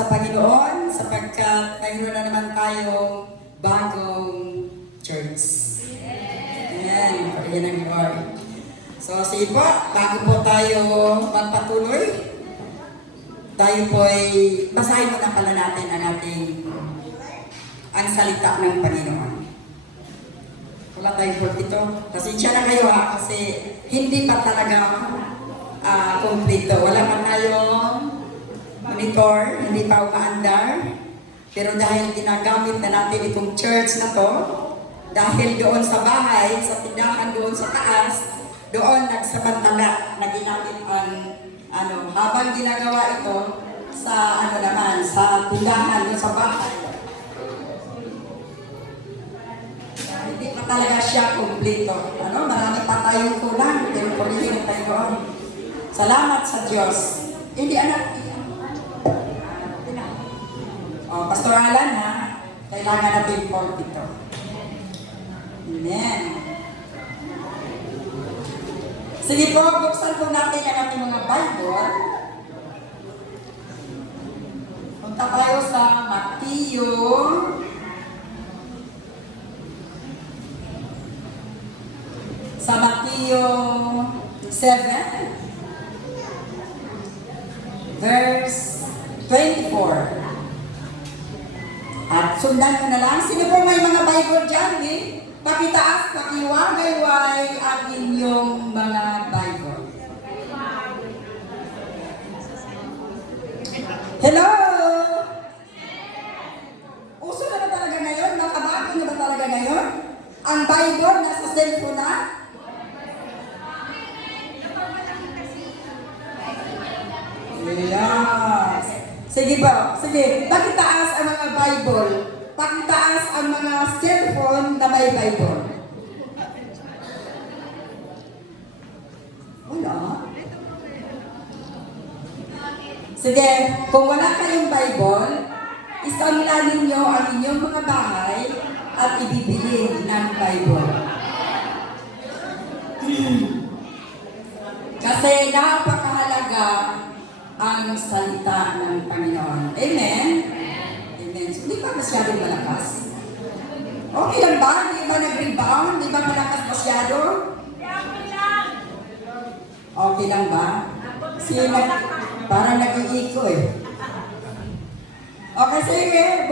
sa Panginoon sapagkat mayroon na naman tayong bagong church. Ayan, pariyan ng Lord. So, sige po, bago po tayo magpatuloy, tayo po ay basahin muna pala natin ang salita ng Panginoon. Wala tayong port ito. Pasensya na kayo kasi hindi pa talaga kompleto. Wala pa tayong monitor, hindi pa umaandar. Pero dahil ginagamit na natin itong church na to, dahil doon sa bahay, sa tindahan doon sa taas, doon nagsabantala na ginamit ang habang ginagawa ito sa sa tindahan doon sa bahay. Hindi pa talaga siya kompleto. Marami pa tayong kulang, pero purihin tayo doon. Salamat sa Diyos. Hindi anak. Pastor Alan ha, kailangan natin kompleto. Amen. Sige po, buksan po natin ang ating mga Bible. Punta tayo sa Mateo. Sa Mateo 7, verse 24. At sundan ko na lang. Sino po may mga Bible dyan? Pakitaas, pakiwagayway ang inyong mga Bible. Hello! Uso na ba talaga ngayon? Nakabago na ba talaga ngayon? Ang Bible nasa cellphone na? Yes. Sige po. Sige. Pakitaas ang mga Bible. Pakitaas ang mga cellphone na may Bible. Wala. Sige. Kung wala kayong Bible, isamla ninyo ang inyong mga bahay at ibibili ng Bible. Kasi napakahalaga ang salita ng Panginoon. Amen? Amen. So, di ba masyadong malakas? Okay lang ba? Di ba nag-rebound? Di ba malakas masyado? Okay lang ba? Parang nag-iiko eh. Okay, sige.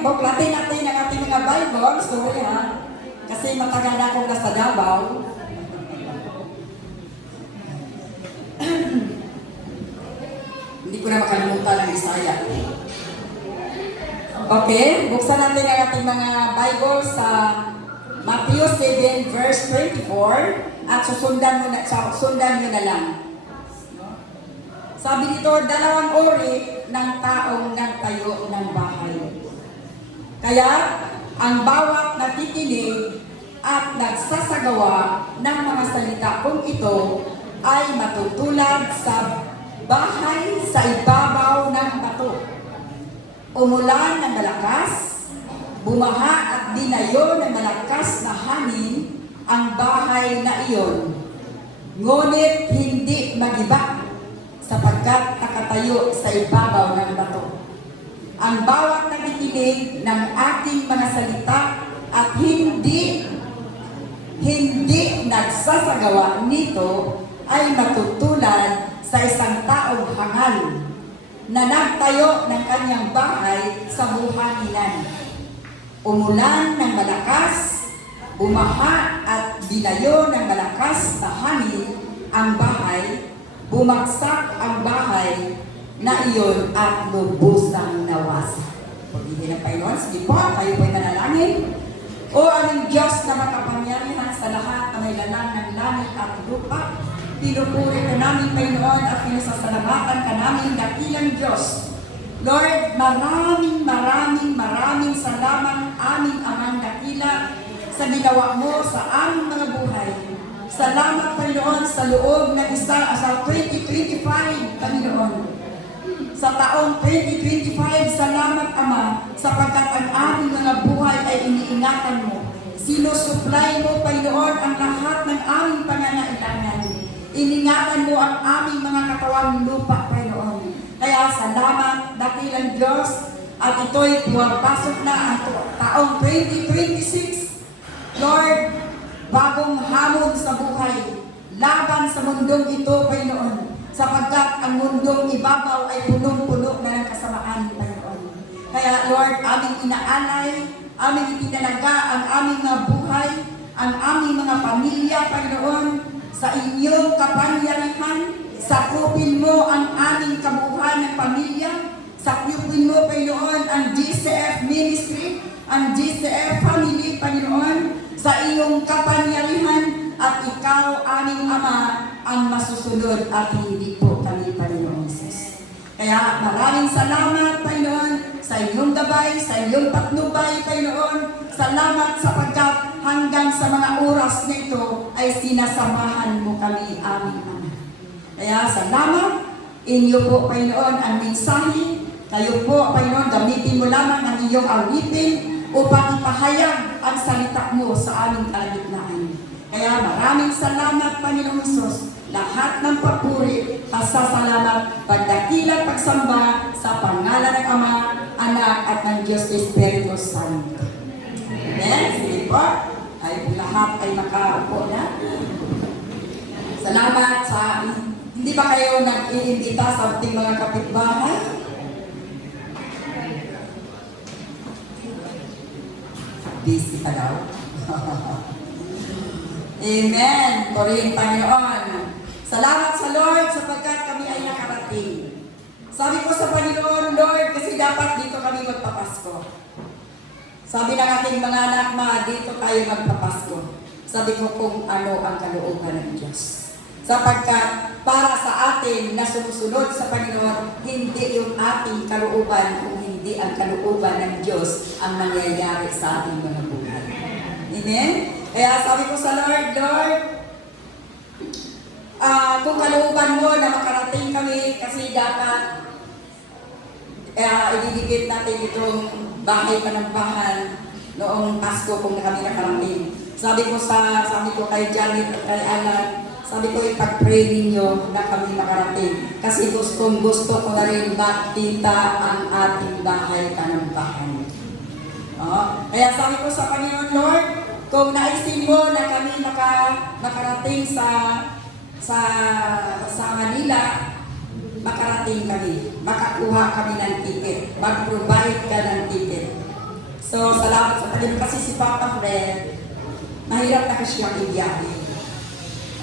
Buklatin natin ang ating mga Bible. Sorry ha. Kasi matagal na akong nasa Davao. Hindi ko na makalimutan ang Isaya. Okay, buksan natin ang ating mga Bible sa Matthew 7 verse 24 at sundan nyo na lang. Sabi dito, 2 uri ng taong nagtayo ng bahay. Kaya, ang bawat nakikinig at nagsasagawa ng mga salita kung ito ay matutulad sa bahay sa ibabaw ng bato. Umulan ng malakas, bumaha at dinayo ng malakas na hangin ang bahay na iyon. Ngunit hindi magiba sapagkat nakatayo sa ibabaw ng bato. Ang bawat nakikinig ng ating mga salita at hindi nagsasagawa nito ay matutulad sa isang taong hangal na nagtayo ng kanyang bahay sa buhanginan. Umulan ng malakas, bumaha at dinayo ng malakas na hangin ang bahay, bumagsak ang bahay na iyon at lubusang nawasak. Pag-ibig ng Panginoon, sige po, tayo po'y manalangin. O aming Diyos na makapangyarihan sa lahat na may lalang ng langit at lupa, pinupuri ka namin, Panginoon, at pinasasalamatan ka namin, dakilang Diyos. Lord, maraming salamat aming Amang dakila sa ginawa mo sa aming mga buhay. Salamat, Panginoon, sa loob ng sa 2025, Panginoon. Sa taong 2025, salamat, Ama, sapagkat ang aming mga buhay ay iniingatan mo. Sinusupply mo, Panginoon, ang lahat ng aming pangangailangan. Iningatan mo ang aming mga katawang lupa, Panginoon. Kaya salamat, dakilang Diyos, at ito'y pumapasok na ang taong 2026. Lord, bagong hamon sa buhay, laban sa mundong ito, Panginoon, sapagkat ang mundong ibabaw ay punong-puno na ng kasamaan, Panginoon. Kaya Lord, aming inaalay, aming itinalaga ang aming mga buhay, ang aming mga pamilya, Panginoon, sa inyong kapangyarihan. Sakupin mo ang aming kabuuan ng pamilya. Sakupin mo, Panginoon, ang GCF Ministry, ang GCF Family, Panginoon, sa iyong kapangyarihan, at ikaw, aming Ama, ang masusunod at hindi po kami, Panginoon Jesus. Kaya maraming salamat, Panginoon, sa iyong gabay, sa iyong patnubay, Panginoon. Salamat sapagkat hanggang sa mga oras na ito ay sinasamahan mo kami, aming Ama. Kaya salamat, inyo po, Panginoon, ang mensahe. Kayo po, Panginoon, gamitin mo lamang ang iyong awitin upang ipahayag ang salita mo sa aming kalagitnaan. Kaya maraming salamat, Panginoon Jesus. Lahat ng papuri, pasasalamat, pagdakilang pagsamba sa pangalan ng Ama, Anak, at ng Diyos Espiritu Santo. Amen? Sige po. Ay, lahat ay makaupo na. Salamat sa... Hindi ba kayo nag-iimbita sa ating mga kapitbahay? Busy pa daw. Amen. Purihin Panginoon. Salamat sa Lord sapagkat kami ay nakarating. Sabi ko sa Panginoon, Lord, kasi dapat dito kami magpapasko. Sabi ng ating mga anak, dito tayo magpapasko. Sabi ko kung ano ang kalooban ng Diyos. Sapagkat para sa atin na sumusunod sa Panginoon, hindi yung ating kalooban, kung hindi ang kalooban ng Diyos ang nangyayari sa ating mga buhay. Amen? Kaya sabi ko sa Lord, Lord, kung kalooban mo na makarating kami, kasi dapat ididikit natin itong bahay panambahan noong Pasko kung kami nakarating. Sabi ko kay Janet at kay Alan, sabi ko, ipag-pray ninyo na kami makarating. Kasi gusto ko na rin makita ang ating bahay kanambahan. Kaya sabi ko sa Panginoon, Lord, kung naisin mo na kami makarating sa Manila, makarating kami. Makakuha kami ng ticket. Mag-provide ka ng ticket. So, salamat sa Panginoon. Kasi si Papa Fred, mahirap na kasi siyang ibiyahe.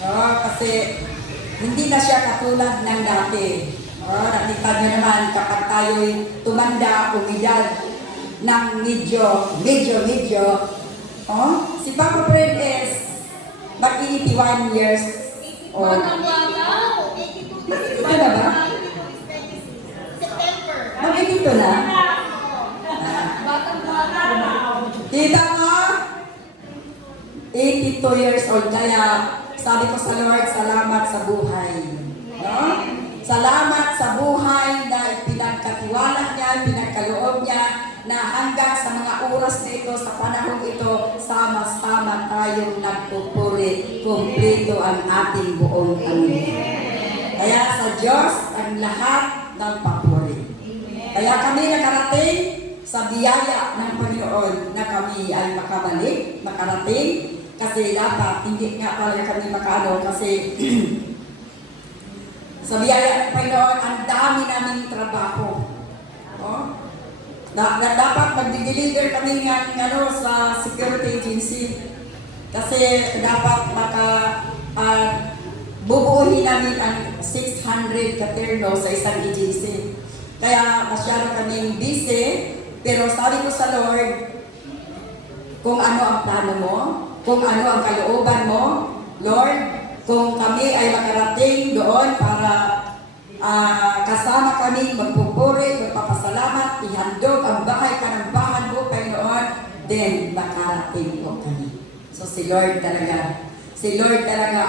Kasi hindi na siya katulad ng dati. Nakita niyo naman kapag tayo'y tumanda, umidad ng medyo. Si Papa Fred is mag-81 years old. Ito na ba? Mag-82 na? Kita mo? 82 years old. Kaya sabi ko sa Lord, salamat sa buhay. Salamat sa buhay na pinagkatiwala niya, pinagkaloob niya, na hanggang sa mga oras na ito, sa panahon ito, sama-sama tayong nagpupuri, kumpleto ang ating buong Panginoon. Kaya sa Diyos, ang lahat ng papuri. Kaya kami nakarating sa biyaya ng Panginoon na kami ay makarating, kasi dapat, hindi nga talaga kami makaano kasi sa biyaya ng Panginoon, ang dami naming trabaho. Dapat mag-deliver kami sa security agency kasi dapat bubuuhin namin ang 600 katerno sa isang agency. Kaya masyado kaming busy, pero sabi ko sa Lord, kung ano ang plano mo, kung ano ang kalooban mo, Lord, kung kami ay makarating doon para kasama kami magpupuri, magpapasalamat, ihandog ang bahay kanambahan mo, Panginoon, then makarating po kami. So si Lord talaga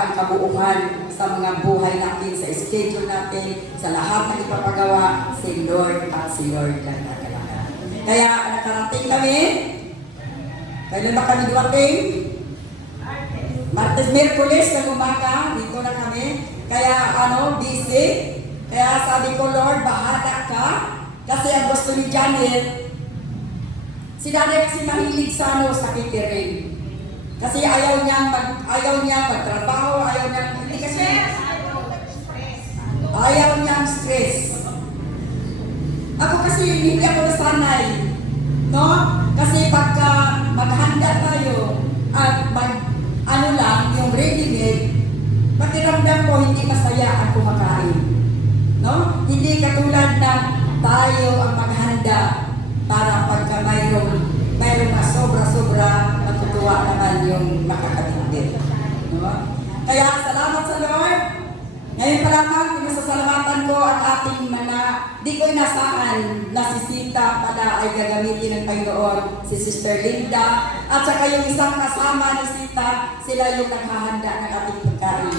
ang kabuuhan sa mga buhay natin, sa schedule natin, sa lahat ng ipapagawa, si Lord at si Lord lang talaga. Kaya nakarating kami. Kailan ba kami dumating? Martes, Merkules ng umaga, dito na kami. Kaya busy. Kaya sabi ko, Lord, bahala ka. Kasi ang gusto ni Janet, si Janet kasi mahilig sa sa catering. Kasi ayaw niyang magtrabaho, hindi kasi, ayaw niyang stress. Ako kasi hindi ako nasanay, no? Kasi pagka maghanda tayo at yung ready-made, pakiramdam ko hindi masaya ang kumakain. No? Hindi katulad na tayo ang maghanda para pagka mayroong na sobra-sobra, matutuwa naman yung nakakatindi. No? Kaya salamat sa Lord. Ngayon pa lamang, pinasasalamatan ko ang ating mga, di ko inasahan na si Sita pala ay gagamitin ng Panginoon, si Sister Linda, at saka yung isang kasama ni Sita, sila yung naghahanda ng ating pagkain.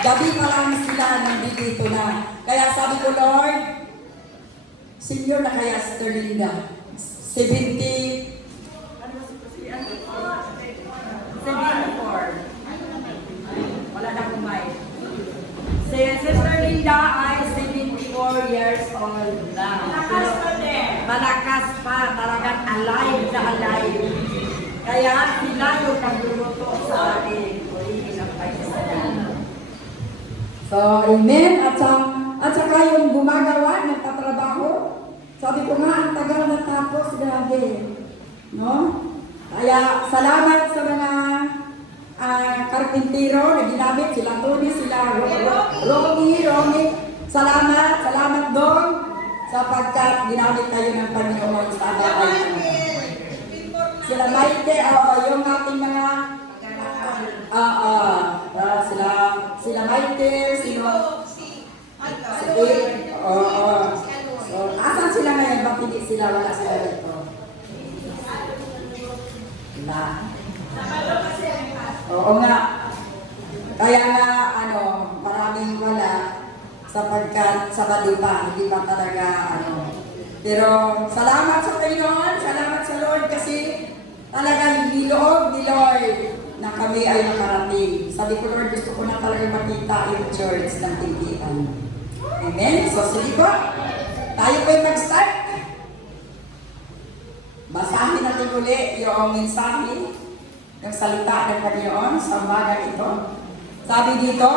Gabi pa lang sila nandito na. Kaya sabi ko, Lord, senior na kaya Sister Linda, 74. Wala na kumain. Si Sister Linda ay 74 years old na. Malakas pa, talagang alive na alive. Kaya sila yung nagluluto sa atin. So, amen. At saka yung gumagawa, nagtatrabaho. Sabi ko nga, ang tagal natapos, grabe. No? Kaya, salamat sa mga karpintero na ginamit, sila Tony, sila Romy. Salamat doon sapagkat ginamit kayo ng Panginoon sa bahay. Sila Maite, yung ating mga sila Maite, asan sila ngayon? Bakit hindi sila? Wala sila dito. Wala. Oo nga. Kaya nga, maraming wala sapagkat Sabado pa, hindi pa talaga, Pero, salamat sa Panginoon, salamat sa Lord kasi talagang niloob ni Lord na kami ay makarating. Sabi ko, Lord, gusto ko na talaga makita yung church ng Tindihan. Amen? So, sige po. Tayo po yung mag-start. Basahin natin uli yung mensahe, yung salita ng Panginoon sa umagang ito. Sabi dito,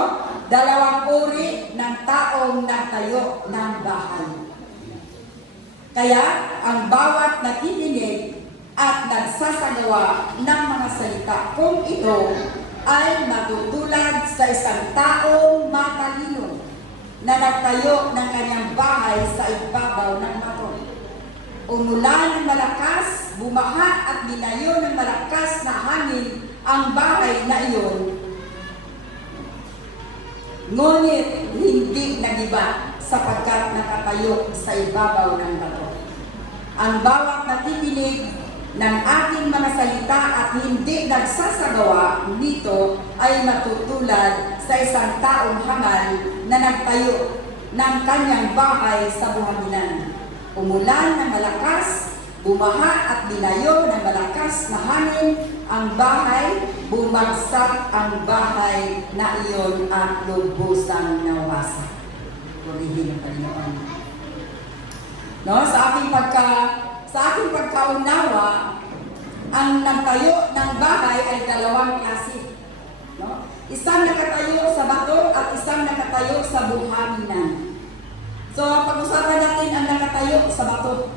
2 uri ng taong nagtayo ng bahay. Kaya, ang bawat nakikinig at nagsasagawa ng mga salita kung ito ay matutulad sa isang taong matalino na nagtayo ng kanyang bahay sa ibabaw ng bato. Umulan ng malakas, bumaha at binayo ng malakas na hangin ang bahay na iyon. Ngunit hindi nagiba sapagkat nakatayo sa ibabaw ng bato. Ang bawat nakikinig ng ating mga salita at hindi nagsasagawa nito ay matutulad sa isang taong hangal na nagtayo ng kanyang bahay sa buhanginan. Umulan ng malakas, bumaha at binayo ng malakas na hangin ang bahay, bumagsak ang bahay na iyon at lubusang nawasak. Purihin ang Panginoon. No, sa aking pagkaunawa, ang nagtayo ng bahay ay 2 klase. No? Isang nakatayo sa bato at isang nakatayo sa buhanginan. So, pag-usapan natin ang nakatayo sa bato.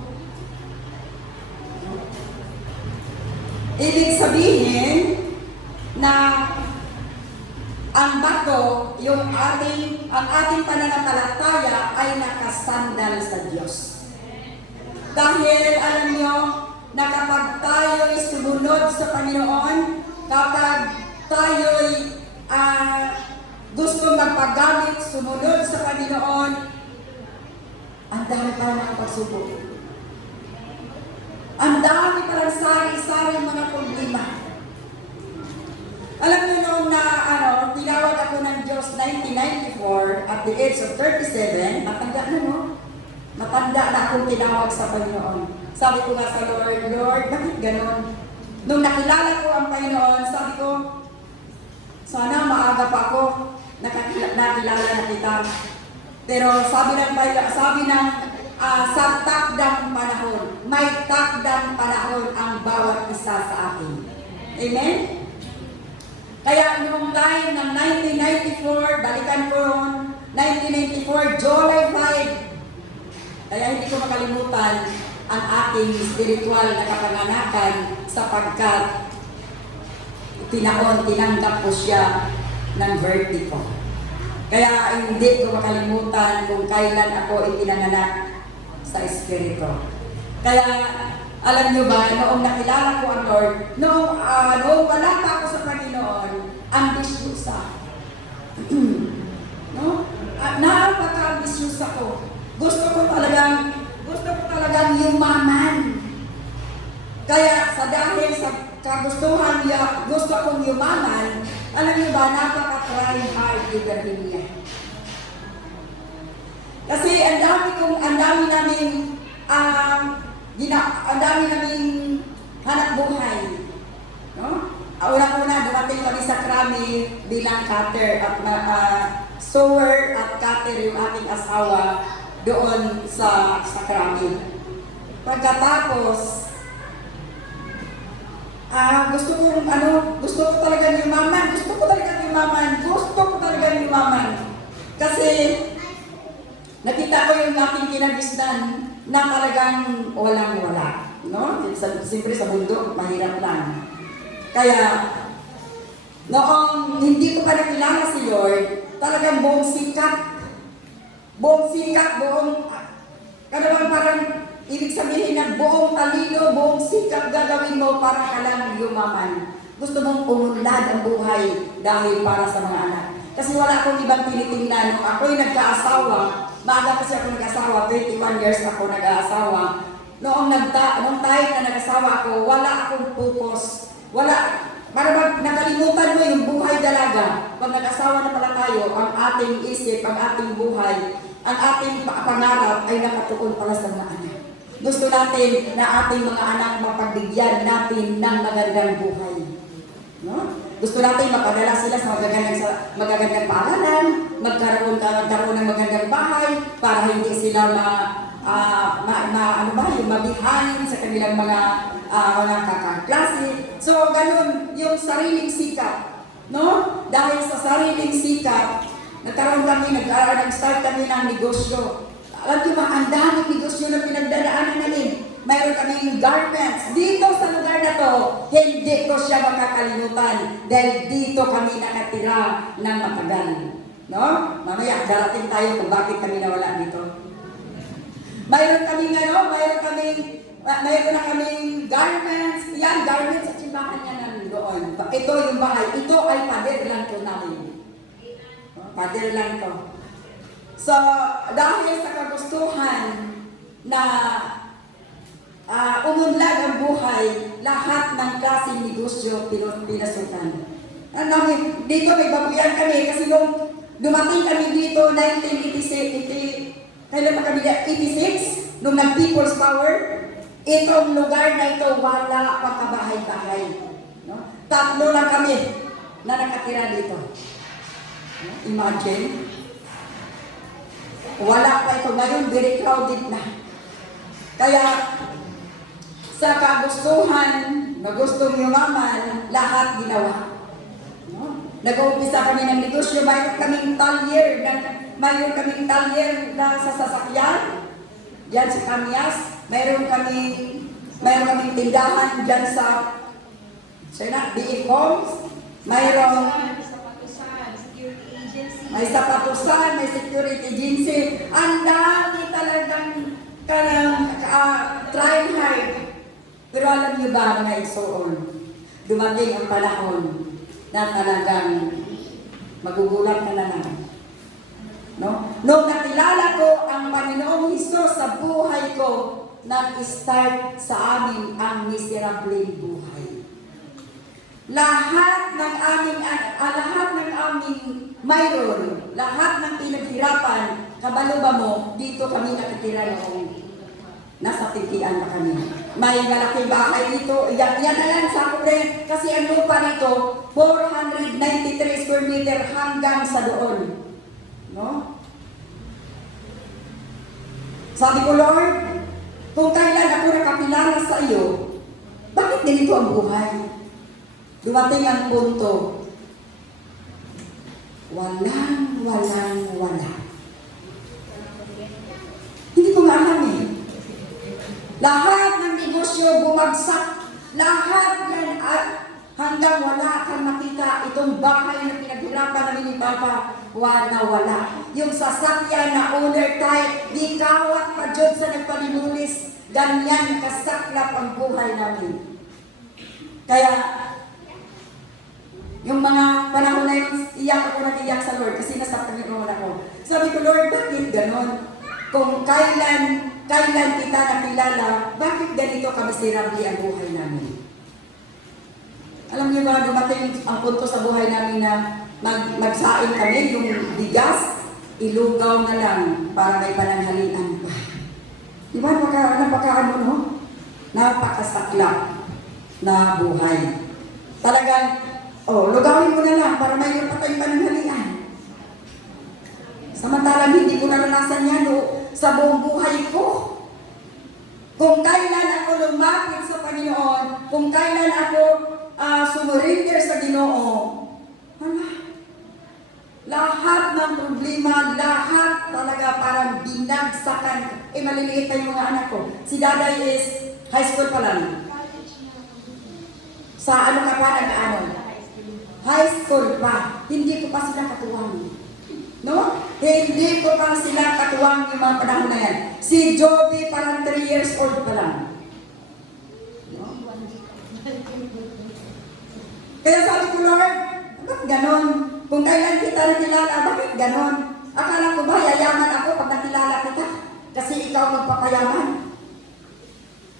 Ibig sabihin na ang bato, ang ating pananampalataya ay nakasandal sa Diyos. Dahil alam nyo, na kapag tayo'y sumunod sa Panginoon, kapag tayo'y gusto magpagamit, sumunod sa Panginoon, ang dami pa ng pagsubok. Ang dami pa ng sari-sari mga problema. Alam niyo noong tinawag ako ng Diyos 1994 at the age of 37, matanda na no? Matanda na akong tinawag sa Panginoon. Sabi ko nga sa Lord, bakit ganon? Nung nakilala ko ang Panginoon, sabi ko, sana maaga pa ako nakilala na kita. Pero sabi ng sa takdang panahon, may takdang panahon ang bawat isa sa atin. Amen? Kaya noong time ng 1994, balikan ko ron, 1994, July 5, kaya hindi ko makalimutan ang aking spiritual na kapanganakan sapagkat tinanggap ko siya ng birthday ko. Kaya hindi ko makalimutan kung kailan ako ipinanganak sa Espiritu. Kaya alam nyo ba, noong nakilala ko ang Lord, noong wala pa ako sa Panginoon, ambisyosa. No? Napaka-ambisyosa ko. Gusto ko talagang yumaman. Kaya dahil sa kagustuhan niya, gusto kong yumaman, alam niyo ba, napaka-try hard din niya. Kasi ang dami naming hanap buhay. No? Una-una, dumating kami sa Krami bilang cutter at sewer at cutter yung aking asawa doon sa Krami. Pagkatapos, gusto ko talaga yumaman. Kasi nakita ko yung aking kinagisnan na talagang walang-wala. No? Siyempre sa mundo, mahirap lang. Kaya, noong hindi ko pa nakilala si Lord, talagang buong sikat, parang ibig sabihin na buong talino, buong sikat gagawin mo para ka lang yumaman. Gusto mong umunlad ang buhay dahil para sa mga anak. Kasi wala akong ibang tinitingnan. Nung ako'y nagkaasawa, maaga kasi ako nag-asawa, 21 years ako nag-aasawa. Noong time na nag-asawa ako, wala akong focus. Parang nakalimutan mo yung buhay dalaga. Pag nag-asawa na pala tayo, ang ating isip, ang ating buhay, ang ating pangarap ay nakatuon pala sa mga anak. Gusto natin na ating mga anak mapagbigyan natin ng magandang buhay. No? Gusto natin mapadala sila sa magagandang paaralan, magkaroon ng magandang bahay para hindi sila mabihanin sa kanilang mga kakaklase. So, ganun yung sariling sikap. No? Dahil sa sariling sikap, nag-start kami ng negosyo. Alam niyo ba, ang daming negosyo na pinagdaraanan namin. Mayroon kaming garments. Dito sa lugar na to, hindi ko siya makakalimutan dahil dito kami nakatira ng matagal. No? Mamaya, darating tayo kung bakit kami nawala dito. Mayroon na kaming garments. Yan, garments at simbahan niya nandoon. Ito yung bahay. Ito ay pader lang to namin. Pader lang to. So, dahil sa kagustuhan na umunlad ang buhay, lahat ng klaseng negosyo pinasukan. Dito may babuyan kami kasi nung dumating kami dito 1986, kailan pa kami 86, nung nag-People's Power, itong lugar na ito wala pang kabahay-bahay. No? 3 lang kami na nakatira dito. No? Imagine. Wala pa ito. Ngayon, very crowded na. Kaya, sa kagustuhan, na gustong yumaman, lahat ginawa. No? Nag-uumpisa kami ng negosyo, mayroon kaming talyer na sa sasakyan, dyan sa Kamias, mayroon kaming tindahan dyan sa BE Homes, may sapatusan, may security agency. Ang dami talagang trying hard. Pero alam niyo ba, mga igsoon, dumating ang panahon na talagang magugulat ka na lang. No? Nung nakilala ko ang Panginoong Hesus sa buhay ko, nag-start sa amin ang miserable buhay. Lahat ng aming mayroon, lahat ng pinaghirapan, kabalo ba mo, dito kami nakitira noong nasa Tintian pa kami. May malaking bahay dito, yan na lang sa akin, kasi ang lupa nito, 493 square meter hanggang sa doon. No? Sabi ko, Lord, kung kailan ako nakakilala sa iyo, bakit ganito ang buhay? Dumating ang punto, wala. Hindi ko nga alam eh. Lahat ng negosyo bumagsak, lahat yan at hanggang wala kang makita itong bahay na pinaghirapan namin ni Papa, wala. Yung sasakyan na owner type, di kawat pa dyan sa nagpalimulis, ganyan kasaklap ang buhay namin. Kaya, yung mga panahon na yun, iyak ako nag-iyak sa Lord kasi nasa Panginoon ako. Sabi ko, Lord, bakit ganon? Kung kailan kita nakilala, bakit ganito kamiserable ang buhay namin? Alam niyo ba, dumating ang punto sa buhay namin na magsain kami, yung bigas, ilugaw na lang para may pananghalian pa. Di ba, napaka-ano, no? Napakasaklap na buhay. Talagang, lugawin mo na lang para mayroon pa tayong pananghalian. Samantalang hindi ko naranasan yan sa buong buhay ko. Kung kailan ako lumapit sa Panginoon, kung kailan ako sumurinder sa Ginoo, lahat ng problema, lahat talaga parang binagsakan. Maliliit pa yung mga anak ko. Si Daday is high school pa lang. Sa ano ka pa nag-ano? High school pa. Hindi ko pa sila katuwang. No? Hindi ko pa sila katuwang yung mga panahon na yan. Si Joby parang 3 years old pa lang. No? Kaya sabi ko, Lord, bakit ganon? Kung kailan kita nakilala, bakit ganon? Akala ko ba, yayaman ako pag nakilala kita? Kasi ikaw magpapayaman.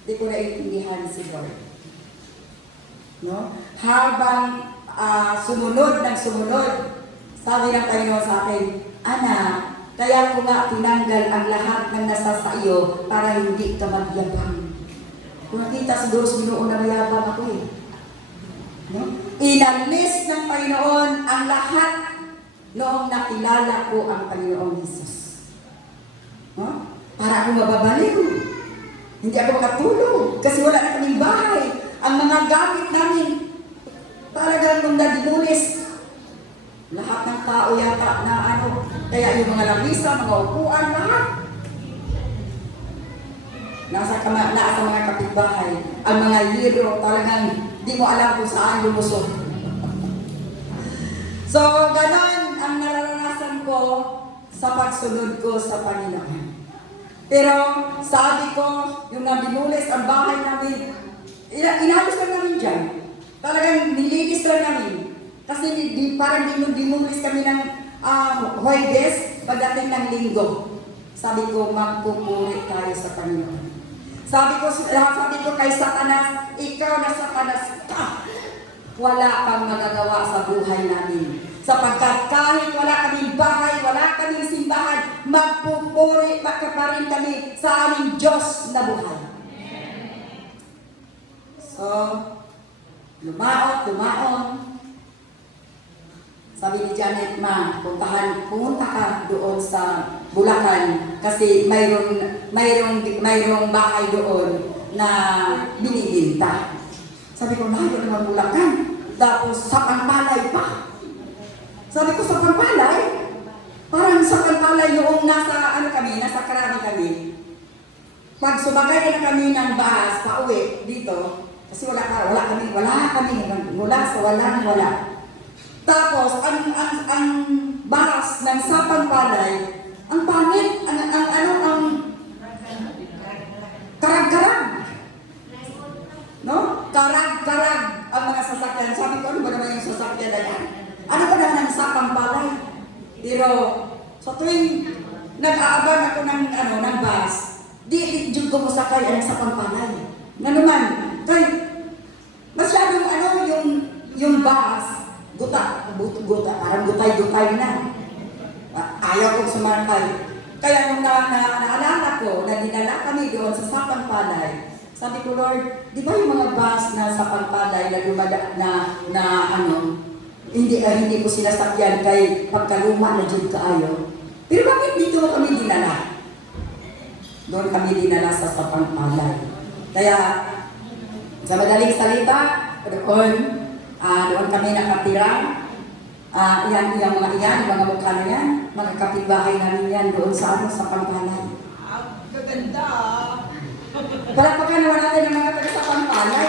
Hindi ko naiintindihan si Lord. No? Habang sumunod, sabi ng Panginoon sa akin, Anak, kaya ko nga tinanggal ang lahat ng nasa sa iyo para hindi ka magyabang. Kung nakita siguro sa Ginoo na mayabang ako eh. No? Inalis ng Panginoon ang lahat noong nakilala ko ang Panginoong Jesus. No? Para ako mababaliw. Hindi ako makatulog kasi wala na kaming bahay. Ang mga gamit namin talagang nung nadimulis, lahat ng tao yata na kaya yung mga lamisa, mga upuan, lahat. Nasa mga kapitbahay, ang mga hero, talagang di mo alam kung saan lumusok. So, ganon ang nararanasan ko sa pagsunod ko sa Panginoon. Pero, sabi ko, yung nabinulis ang bahay namin, inalis lang namin dyan. Talagang nilinis lang namin. Kasi parang dimulis kami ng Huwebes pagdating ng Linggo. Sabi ko, magpupuri tayo sa Panginoon. Sabi ko kay Satanas, ikaw na Satanas ka. Wala kang magagawa sa buhay namin. Sapagkat kahit wala kaming bahay, wala kaming simbahan, magpupuri pa rin kami sa aming Diyos na buhay. So, lumaon. Sabi ni Janet, pumunta ka doon sa Bulacan kasi mayroong bahay doon na binibinta. Sabi ko, nayo naman Bulacan. Tapos sa Pampalay pa. Sabi ko, sa Pampalay? Parang sa Pampalay noong nasa Karami kami. Pag sumakay na kami ng bus pa uwi dito, kasi wala kami, mula sa wala. Tapos, ang bus ng Sapang Palay, ang pangit, ang karag-karag. No? Karag-karag ang mga sasakyan. Sabi ko, ano ba naman yung sasakyan na yan? Ano ba naman ang Sapang Palay? Pero, sa tuwing nag-aabang ako ng bus, di ko musakay ang Sapang Palay. Na naman, masyadong yung bus, guta, parang gutay-gutay na. Ayaw kong sumakay. Kaya nung naalala ko, na dinala kami doon sa Sapang Palay, sabi ko, Lord, di ba yung mga bus na Sapang Palay na lumada hindi ko sinasakyan kay pagkaluma na dyan kaayo? Pero bakit dito kami dinala? Doon kami dinala sa Sapang-Palay. Kaya, sa madaling salita, doon kami nakatira. Yung mga mukha na yan, mga kapitbahay namin yan doon sa Sapang-Palay. Gaganda. Palakpakan naman natin ang mga taga Sapang-Palay,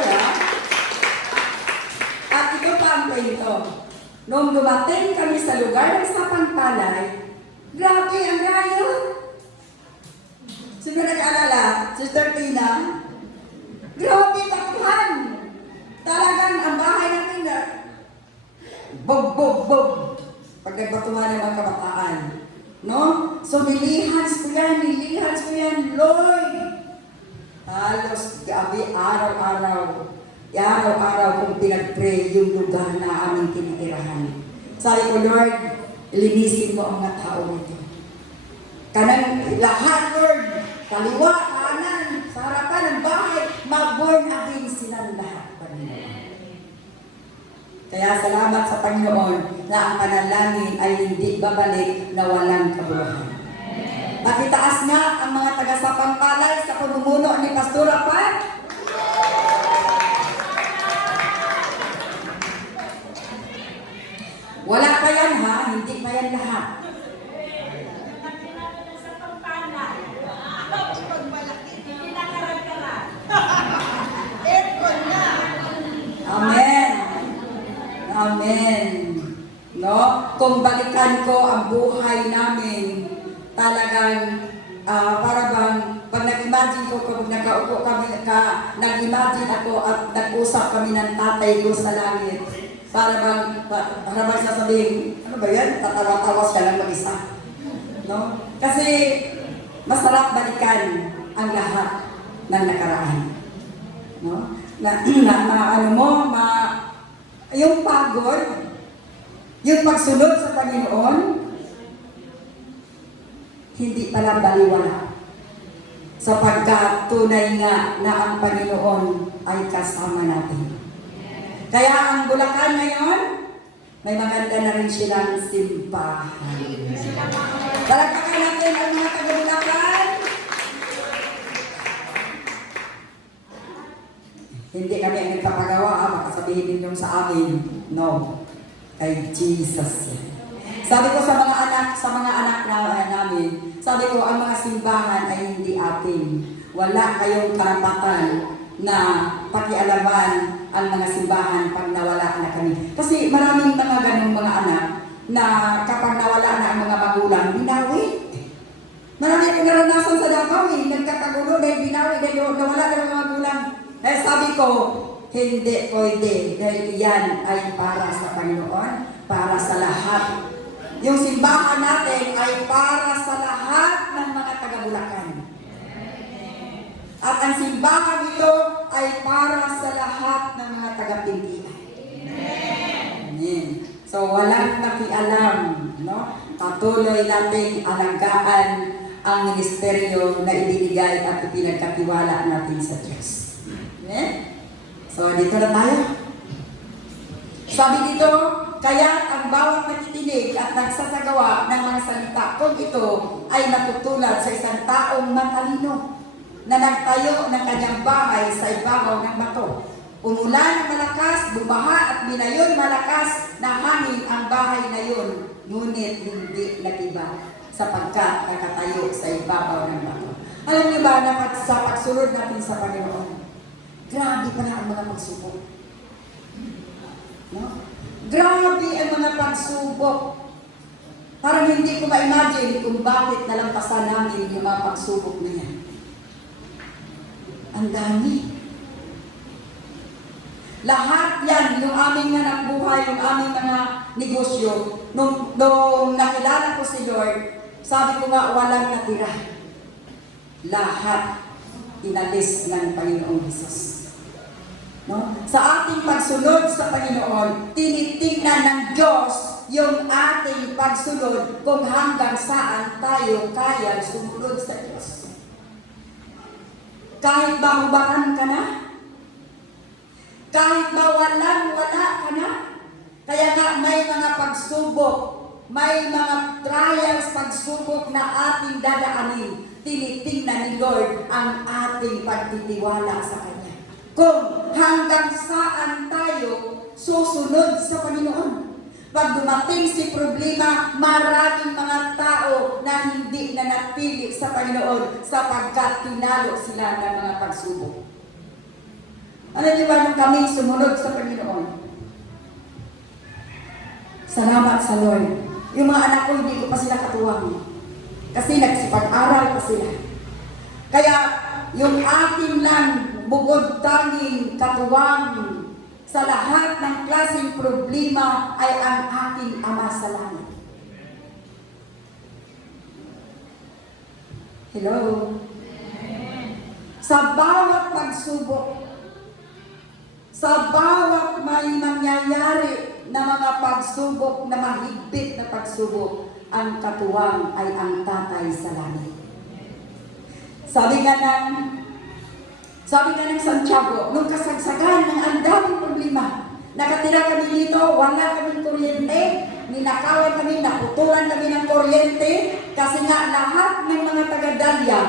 At ito pa ang kwento. Noong dumating kami sa lugar ng Sapang-Palay, grabe ang rayo. Sino nag-aalala? Sister Tina? Grabe tapuhan. Talagang ang bahay natin na bob. Pag nagbatuhan ng mga kabataan. No? So nilihans ko yan, Lord. Halos gabi, araw-araw kong pinag-pray yung lugar na aming tinitirahan. Sabi ko, Lord, linisin mo ang mga tao nito. Kanang lahat, Lord, kaliwa, kanan, sa harapan ng bahay, mag-born again silang lahat, Panginoon. Kaya salamat sa Panginoon na ang panalangin ay hindi babalik na walang kabuluhan. Nakitaas nga ang mga taga-Sapang-Palay sa pamumuno ni Pastora Pat. Wala pa yan hindi pa yan lahat. Amen. No? Kung balikan ko ang buhay namin, talagang para bang pag nag-imagine ko kung nakaupo kami, nag-imagine ako at nag-usap kami ng tatay ko sa langit. Para bang sasabihin, ano ba yan? Tatawa-tawas ka lang mag-isa. No? Kasi masarap balikan ang lahat ng nakaraan. No? Yung pagod, yung pagsunod sa Panginoon, hindi pala baliwala. Sapagkat tunay nga na ang Panginoon ay kasama natin. Kaya ang Bulacan ngayon, may maganda na rin silang simbahan. Palakpakan natin ang mga taga-Bulacan. Hindi kami ang nagpapagawa, baka sabihin din yung sa amin. No. Kay Jesus. Sabi ko sa mga anak namin, sabi ko, ang mga simbahan ay hindi atin. Wala kayong karapatan na pakialaman ang mga simbahan pag nawala na kami. Kasi maraming mga ganong mga anak na kapag nawala na ang mga magulang, binawi. Marami akong naranasan sa Davao, nagkakagulo dahil binawi, dahil nawala na mga magulang. Eh sabi ko, hindi pwede dahil yan ay para sa Panginoon, para sa lahat. Yung simbahan natin ay para sa lahat ng mga taga-Bulacan. At ang simbahan ito ay para sa lahat ng mga taga-Pilipinas. Amen. So walang nakialam, no? Patuloy nating alagaan ang ministeryo na ibinigay at ipinagkatiwala natin sa Diyos. Amen? So, dito na tayo. Sabi dito, kaya ang bawat nakikinig at nagsasagawa ng mga salita kung ito ay natutulad sa isang taong matalino na nagtayo ng kanyang bahay sa ibabaw ng bato. Umulan ng malakas, bumaha at binayon malakas na hangin ang bahay na yun, ngunit hindi nagiba sapagkat nakatayo sa ibabaw ng bato. Alam niyo ba na sa pagsunod natin sa Panginoon, grabe pala ang mga pagsubok. No? Grabe ang mga pagsubok. Parang hindi ko ma-imagine kung bakit nalampasan namin yung mga pagsubok na yan. Ang dami. Lahat yan, yung aming hanap buhay, yung aming mga negosyo, nung nakilala ko si Lord, sabi ko nga walang natira. Lahat inalis ng Panginoong Jesus. No? Sa ating pagsunod sa Panginoon, tinitingnan ng Diyos yung ating pagsunod kung hanggang saan tayo kaya sumunod sa Diyos. Kahit ba hubaran ka na? Kahit ba walang-wala ka na? Kaya nga may mga pagsubok may mga trials, pagsubok na ating dadaanin, tinitingnan ni Lord ang ating pagtitiwala sa Kanya. Kung hanggang saan tayo susunod sa Panginoon. Pag dumating si problema, maraming mga tao na hindi na napili sa Panginoon sapagkat tinalo sila ng mga pagsubok. Ano niyo ba nung kami sumunod sa Panginoon? Salamat sa Lord. Yung mga anak ko, hindi ko pa sila katuwang. Kasi nagsipag-aral pa sila. Kaya, yung ating lang bukod tanging katuwang sa lahat ng klaseng problema ay ang aking Ama sa langit. Hello? Sa bawat pagsubok, sa bawat may mangyayari na mga pagsubok na mahigpit na pagsubok, ang katuwang ay ang Tatay sa langit. Sabi nga ng Santiago, nung kasagsagan ng ang daming problema, nakatira kami dito, wala kaming kuryente, ninakawan kami, naputulan kami ng kuryente, kasi nga lahat ng mga taga-Dalya,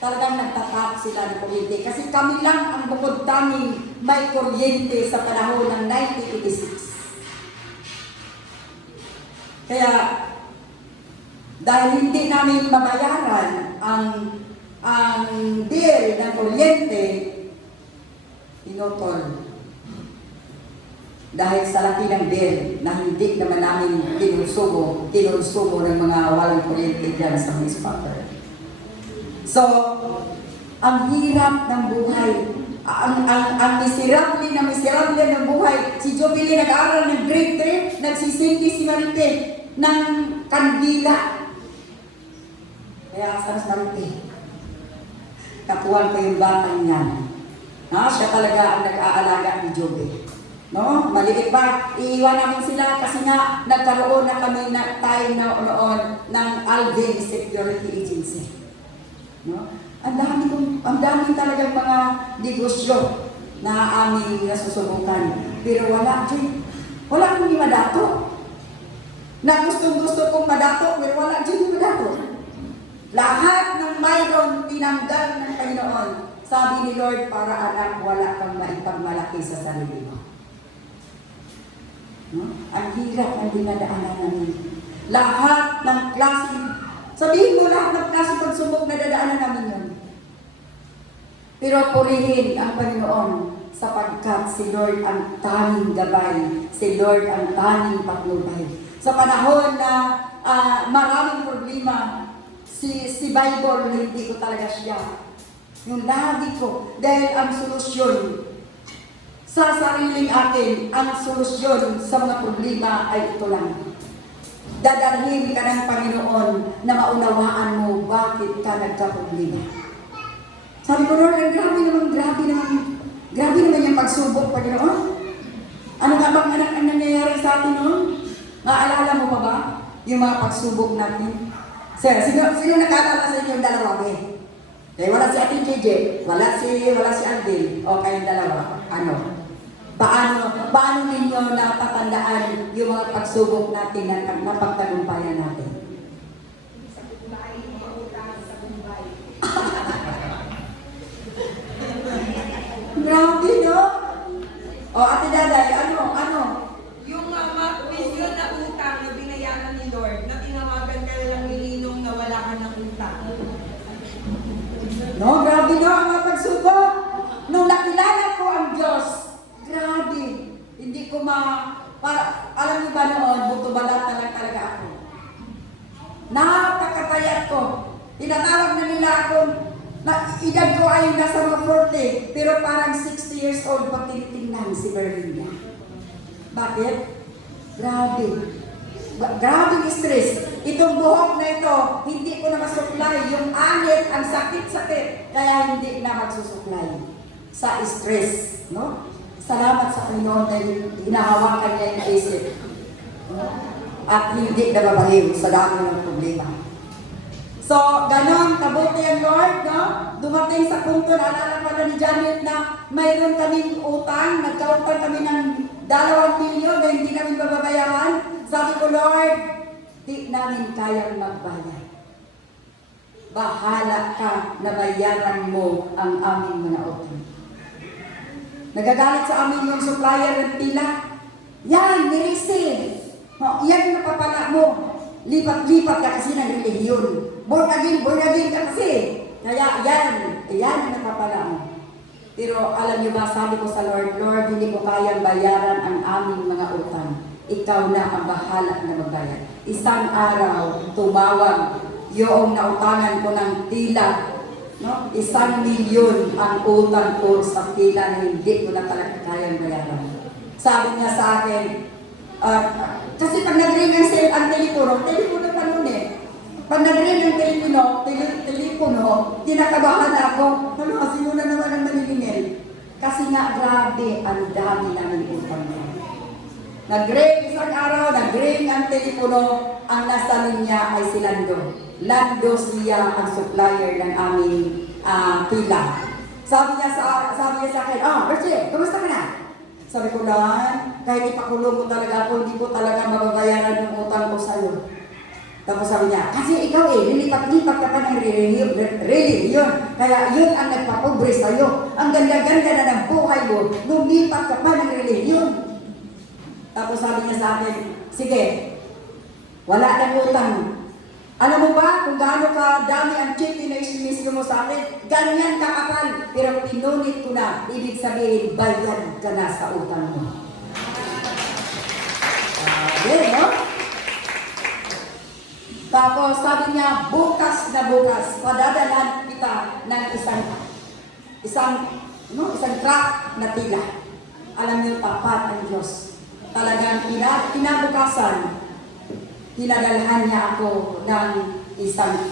talagang nagtatap sila ng kuryente. Kasi kami lang ang bukod tanging may kuryente sa panahon ng 1986. Kaya, dahil hindi namin mabayaran ang bill ng kuryente, pinutol. Dahil sa laki ng bill na hindi naman namin kinonsumo ng mga walang kuryente dyan sa municipality. So, ang hirap ng buhay, ang miserable ng buhay. Si Jubilee nag-aaral ng grade 3, nagsisindi si Maripe ng kandila. Kaya sa Maripe, kapuan ko yung batang niyan. Siya talaga ang nag-aalaga ni Jubilee. No? Maliit ba? Iiwan namin sila kasi nga nagkaroon na kami na time na noon ng Alvin Security Agency. No? Ang dami talagang mga negosyo na aming nasusubukan. Pero wala akong madato. Na gusto kong madato, pero wala dyan madato. Lahat ng mayroon tinanggal ng Panginoon. Sabi ni Lord, para anak, wala kang maipagmalaki sa sarili mo. No? Ang hirap ang dinadaanan namin. Lahat ng klase, sabihin mo lahat ng klase pagsubok na dadaanan namin yun. Pero purihin ang Panginoon sapagkat si Lord ang tanging gabay, si Lord ang tanging patnubay. Sa panahon na maraming problema, si Bible, hindi ko talaga siya. Yung lagi ko, dahil ang solusyon sa sariling akin, ang solusyon sa mga problema ay ito lang. Dadalhin ka ng Panginoon na maunawaan mo bakit ka nagka-problema. Sabi ko, Lord, grabe naman yung pagsubok, Panginoon. Ano nga bang ang nangyayari sa atin noon? Naalala mo pa ba yung mga pagsubok natin? Sir, sino nakaalala sa inyo yung dalawa, eh? Wala si Ate JJ, wala si Aldin, o kayong dalawa. Paano ninyo natatandaan yung mga pagsubok natin na napagtagumpayan natin? Sa Kumbay, mautang sa Kumbay. Grabe, no? O, Ate Daday, ano? Yung vision na utang na binayaran ni Lord, na tinawagan ka lang ni Ninong na wala ka ng utang. No, grabe no, ang mga pagsubok. Nung nakilala ko ang Diyos, grabe. Hindi ko alam niyo ba noon, buto-balata lang talaga ako. Napakapayat ko. Tinatawag na nila ako, edad ko ay nasa mga 40, pero parang 60 years old pag tinitingnan si Berlinda. Bakit? Grabe. Grabing stress. Itong buhok na ito, hindi ko na masuklay. Yung anit, ang sakit-sakit, kaya hindi na magsusuklay sa stress. No? Salamat sa Panginoon dahil hinahawakan niya yung isip. No? At hindi na babaliw sa dami ng problema. So, ganon, kabuti ang Lord, no? Dumating sa punto, naalala ko ni Janet na mayroon kaming utang, nagkautang kami ng 2 milyon na hindi namin bababayaran. Sabi ko, Lord, di namin kayang magbayad. Bahala ka na bayaran mo ang aming mga utang. Nagagalit sa amin yung supplier ng tila. Yan, nireceive. Yan yung napapala mo. Lipat-lipat ka kasi ng relihiyon. Born again ka kasi. Kaya yan ang napapala mo. Pero alam niyo ba, sabi ko sa Lord, Lord, hindi ko kayang bayaran ang aming mga utang. Ikaw na ang bahala na magbayad. Isang araw, tumawag yung nautangan ko ng tila. No? 1 milyon ang utang ko sa tila na hindi ko na talaga kayang bayaran. Sabi niya sa akin, kasi pag nag-ring ang telepono pa noon eh. Pag nag-ring ang telepono, kinakabahan ako. Sino na naman ang manilingil? Kasi nga, grabe, ang dami namin utang niya. Nag-ring isang araw, nag-ring ang telepono, ang nasa linya ay si Lando. Lando siya ang supplier ng aming pila. Sabi niya sa akin, Bertie, kumusta ka na? Sabi ko lang, kahit ipakulong mo talaga ako, hindi ko talaga mababayaran yung utang ko sa'yo. Tapos sabi niya, kasi ikaw lilipat-lipat ka pa ng religion. Kaya yun ang nagpapobre sa'yo. Ang ganda-ganda na ng buhay mo, lumipat ka pa ng religion. Tapos sabi niya sa akin, sige, wala nang utang. Alam mo ba kung gaano ka dami ang chicken na isinisyo mo sa akin? Ganyan kakapal. Pero pinunit ko na, ibig sabihin, bayad ka na sa utang mo. No? Tapos sabi niya, bukas na bukas, padadalan kita ng isang truck na tila. Alam niyo, tapat ang Diyos. Talagang kinabukasan, pinadalhan niya ako ng isang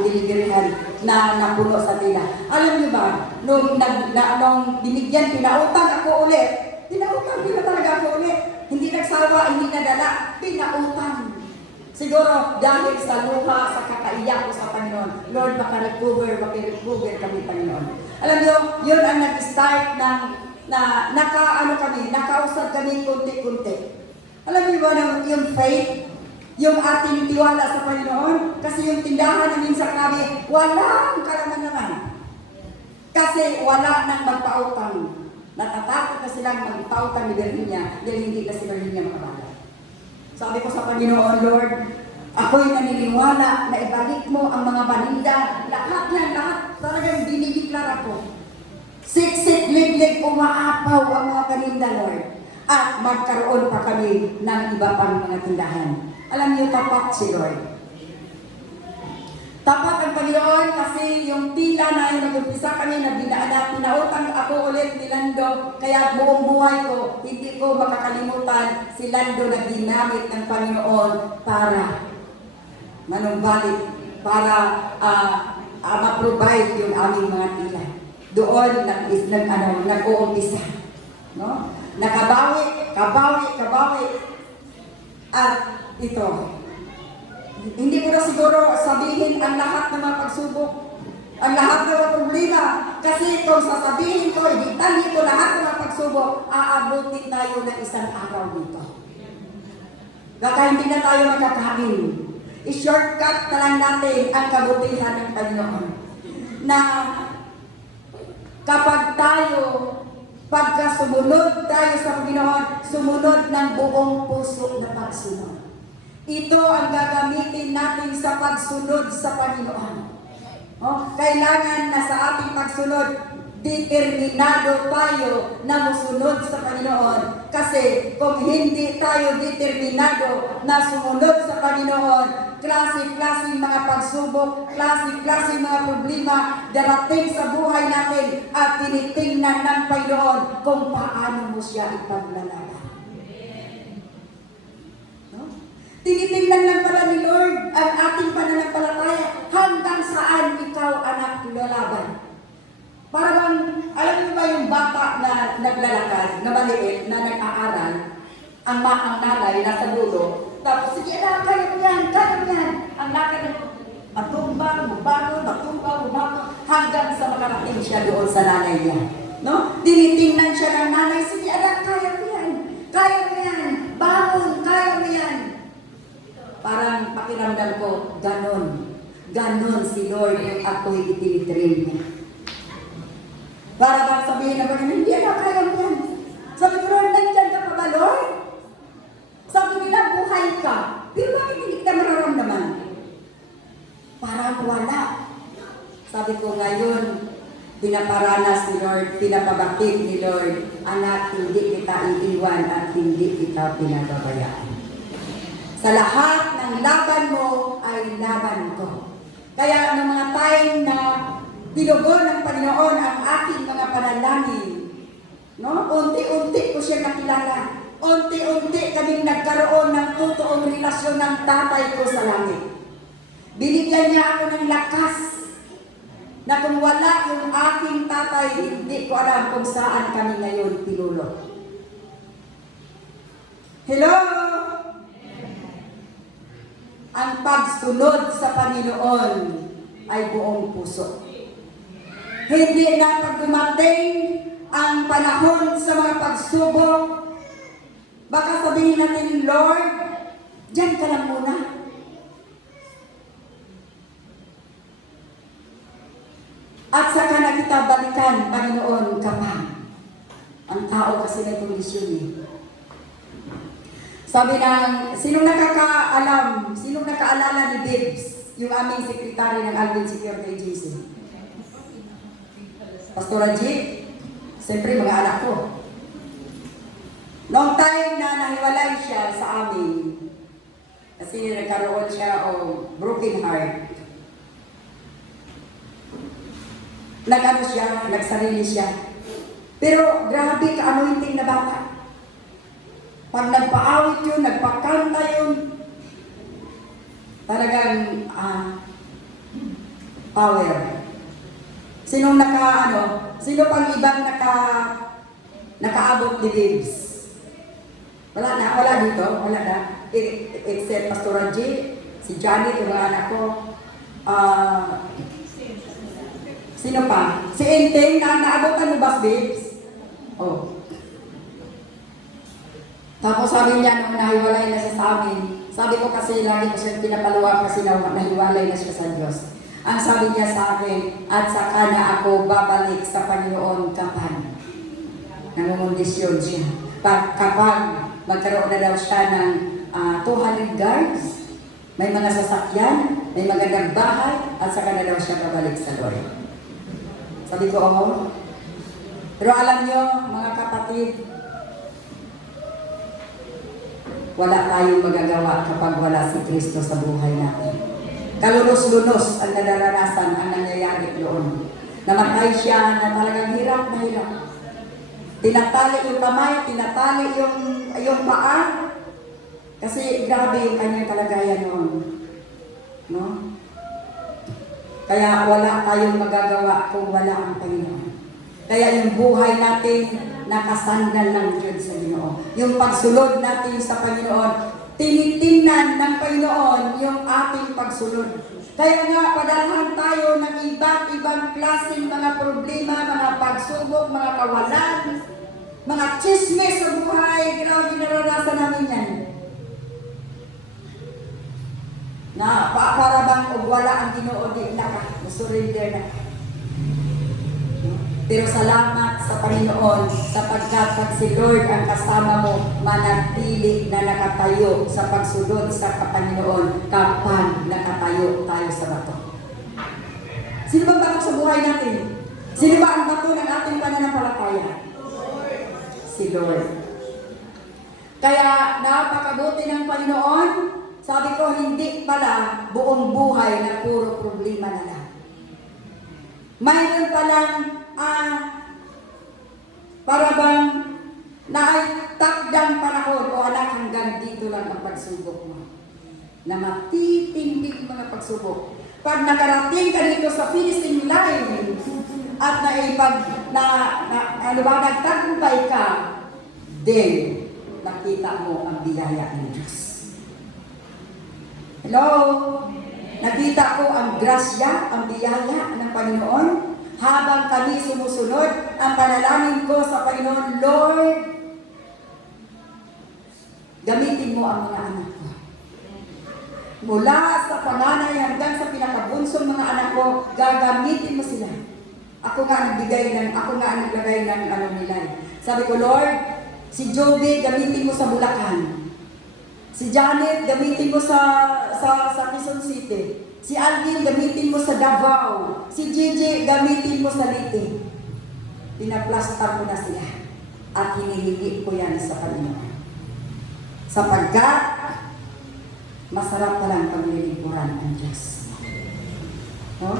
deliveryhan na napuno sa tila. Alam niyo ba, nung binigyan, pinautang ako ulit. Pinautang talaga ako ulit. Hindi nagsawa, hindi nadala, pinautang. Siguro dahil sa luha, sa kakaiyak ko sa Panginoon, Lord, maka-recover kami, Panginoon. Alam niyo, yun ang nag-start ng nakausad kami kunti-kunti. Alam niyo ba yung faith, yung ating tiwala sa Panginoon? Kasi yung tindahan na minsan kami, walang kalaman naman. Kasi wala nang magpautang. Natatakot na silang magpautang ni Virginia dahil hindi na si Virginia makabayad. Sabi ko sa Panginoon, Lord, ako'y naniniwala na ibalik mo ang mga paninda. Lahat talagang dinideklara ko. Siksik, liglig, umaapaw ang mga paninda, Lord. At magkaroon pa kami ng iba pang mga tindahan. Alam niyo, tapat si Lord. Tapat ang Panginoon kasi yung tila na yung nag-umpisa kami na pinautang ako ulit ni Lando. Kaya buong buhay ko, hindi ko makakalimutan si Lando na ginamit ng Panginoon para manumbalik, para ma-provide yung aming mga tila. Doon nag-uumpisa. No? Nakabawi. At ito, hindi ko na siguro sabihin ang lahat ng mga pagsubok, ang lahat ng mga problema. Kasi kung sasabihin ko, iditalhin ko lahat ng mga pagsubok, aabutin tayo ng isang araw dito. Baka hindi na tayo makakain. I-shortcut na lang natin ang kabutihan ng Panginoon. Na kapag pagka sumunod tayo sa Panginoon, sumunod ng buong puso na pagsunod. Ito ang gagamitin natin sa pagsunod sa Panginoon. Kailangan na sa ating pagsunod, determinado tayo na musunod sa Panginoon. Kasi kung hindi tayo determinado na sumunod sa Panginoon, klase-klase mga pagsubok, klase-klase mga problema darating sa buhay natin at tinitingnan ng Panginoon kung paano mo siya ipaglalaban. Tinitingnan lang pala ni Lord ang ating pananampalataya hanggang saan ikaw anak lalaban. Para bang, alam niyo ba yung bata na naglalakad, na maliit, na nag-aaral, ang nanay nasa dulo, tapos sige na, kaya mo yan. Ang lakad ng matumba, hanggang sa makarating siya doon sa nanay niya. No? Tinitingnan siya ng nanay, sige anak, kaya mo yan. parang pakiramdam ko, ganon. Ganon si Lord yung ako'y itinitrain niya. Para bang sabihin na ba, hindi na kaya yan. Sabi ko, Lord, nandyan ka pa ba, Lord? Sabi nila, buhay ka. Pero bakit hindi kita mararamdaman? Parang wala. Sabi ko ngayon, pinaparanas ni Lord, pinapabakit ni Lord, anak, hindi kita iiwan at hindi kita pinababayaan. Sa lahat ng laban mo ay laban ko. Kaya ng mga time na tinugon ng Panginoon ang aking mga panalangin, no? Unti-unti ko siya nakilala. Unti-unti kaming nagkaroon ng totoong relasyon ng tatay ko sa langit. Binigyan niya ako ng lakas na kung wala yung aking tatay, hindi ko alam kung saan kami ngayon pinulot. Hello? Ang pagsunod sa Panginoon ay buong puso. Hindi na pag dumating ang panahon sa mga pagsubok, baka sabihin natin, Lord, diyan ka lang muna. At saka na kita balikan, Panginoon, ka pa. Ang tao kasi may kondisyon eh. Sabi ng, sinong nakakaalam, sinong nakaalala ni Bibbs, yung aming sekretary ng Alvin Security Agency? Pastora G, siyempre mga anak ko. Noong time na nahiwalay siya sa amin, kasi nagkaroon siya o broken heart, nag-ano siya, nagsarili siya. Pero grabe ka-anointing na bata. Pag nagpaawit yun, nagpakanta yun, talagang power. Sino pang ibang nakaabot ni Bibbs? Wala dito, wala na. Except Pastora G, si Janet, yung mga anak ko. Sino pa? Si Enteng, naabotan mo ba, Bibbs? Oh. Tapos sabi niya, nung nahiwalay na siya sa amin, sabi ko kasi, lagi ko siya pinapaluwa kasi nahiwalay na siya sa Diyos. Ang sabi niya sa akin, at saka na ako babalik sa Panginoon kapag nangungondisyon siya. Kapag magkaroon na daw siya ng 200 guards, may mga sasakyan, may magandang bahay, at saka na daw siya babalik sa Lord. Sabi ko, oh. Pero alam niyo, mga kapatid, wala tayong magagawa kapag wala si Kristo sa buhay natin. Kalunos-lunos ang nararanasan ang nangyayari doon. Namatay siya na talagang hirap na hirap. Tinatali yung kamay, tinatali yung paa. Kasi grabe yung kanyang kalagayan noon. No? Kaya wala tayong magagawa kung wala ang Panginoon. Kaya yung buhay natin, nakasandal lang yun sa Panginoon. Yung pagsulod natin sa Panginoon, tinitingnan ng Panginoon yung ating pagsulod. Kaya nga, padalhan tayo ng iba't ibang klaseng mga problema, mga pagsubok, mga kawalan, mga chismes sa buhay. Grabe naranasan namin yan. Na para bang wala ang Ginoo, di na ka, surrender na. Pero salamat sa Panginoon sapagkat pag si Lord ang kasama mo, manatili na nakatayo sa pagsunod sa Panginoon kapag nakatayo tayo sa bato. Sino bang bato sa buhay natin? Sino ba ang bato ng ating pananampalataya? Si Lord. Kaya napakabuti ng Panginoon, sabi ko hindi pala buong buhay na puro problema na lang. Mayroon palang para bang naaitakdang panahon o anak hanggang dito lang ang pagsubok mo. Na matitinding mga pagsubok. Pag nakarating ka dito sa finishing line at nagtagumpay ka, then nakita mo ang biyaya ng Diyos. Hello? Nakita ko ang grasya, ang biyaya ng Panginoon. Habang kami sumusunod, ang panalangin ko sa Panginoon, Lord, gamitin mo ang mga anak ko. Mula sa panganay hanggang sa pinakabunsong mga anak ko, gagamitin mo sila. Ako nga ang naglagay ng ano nila. Sabi ko, Lord, si Joby, gamitin mo sa Bulacan. Si Janet, gamitin mo sa Quezon City. Si Alvin, gamitin mo sa Davao. Si Gigi, gamitin mo sa Leyte. Pinaplastar ko na sila. At hinihingi ko yan sa Panginoon. Sapagkat, masarap palang paglilingkuran ang Diyos. No?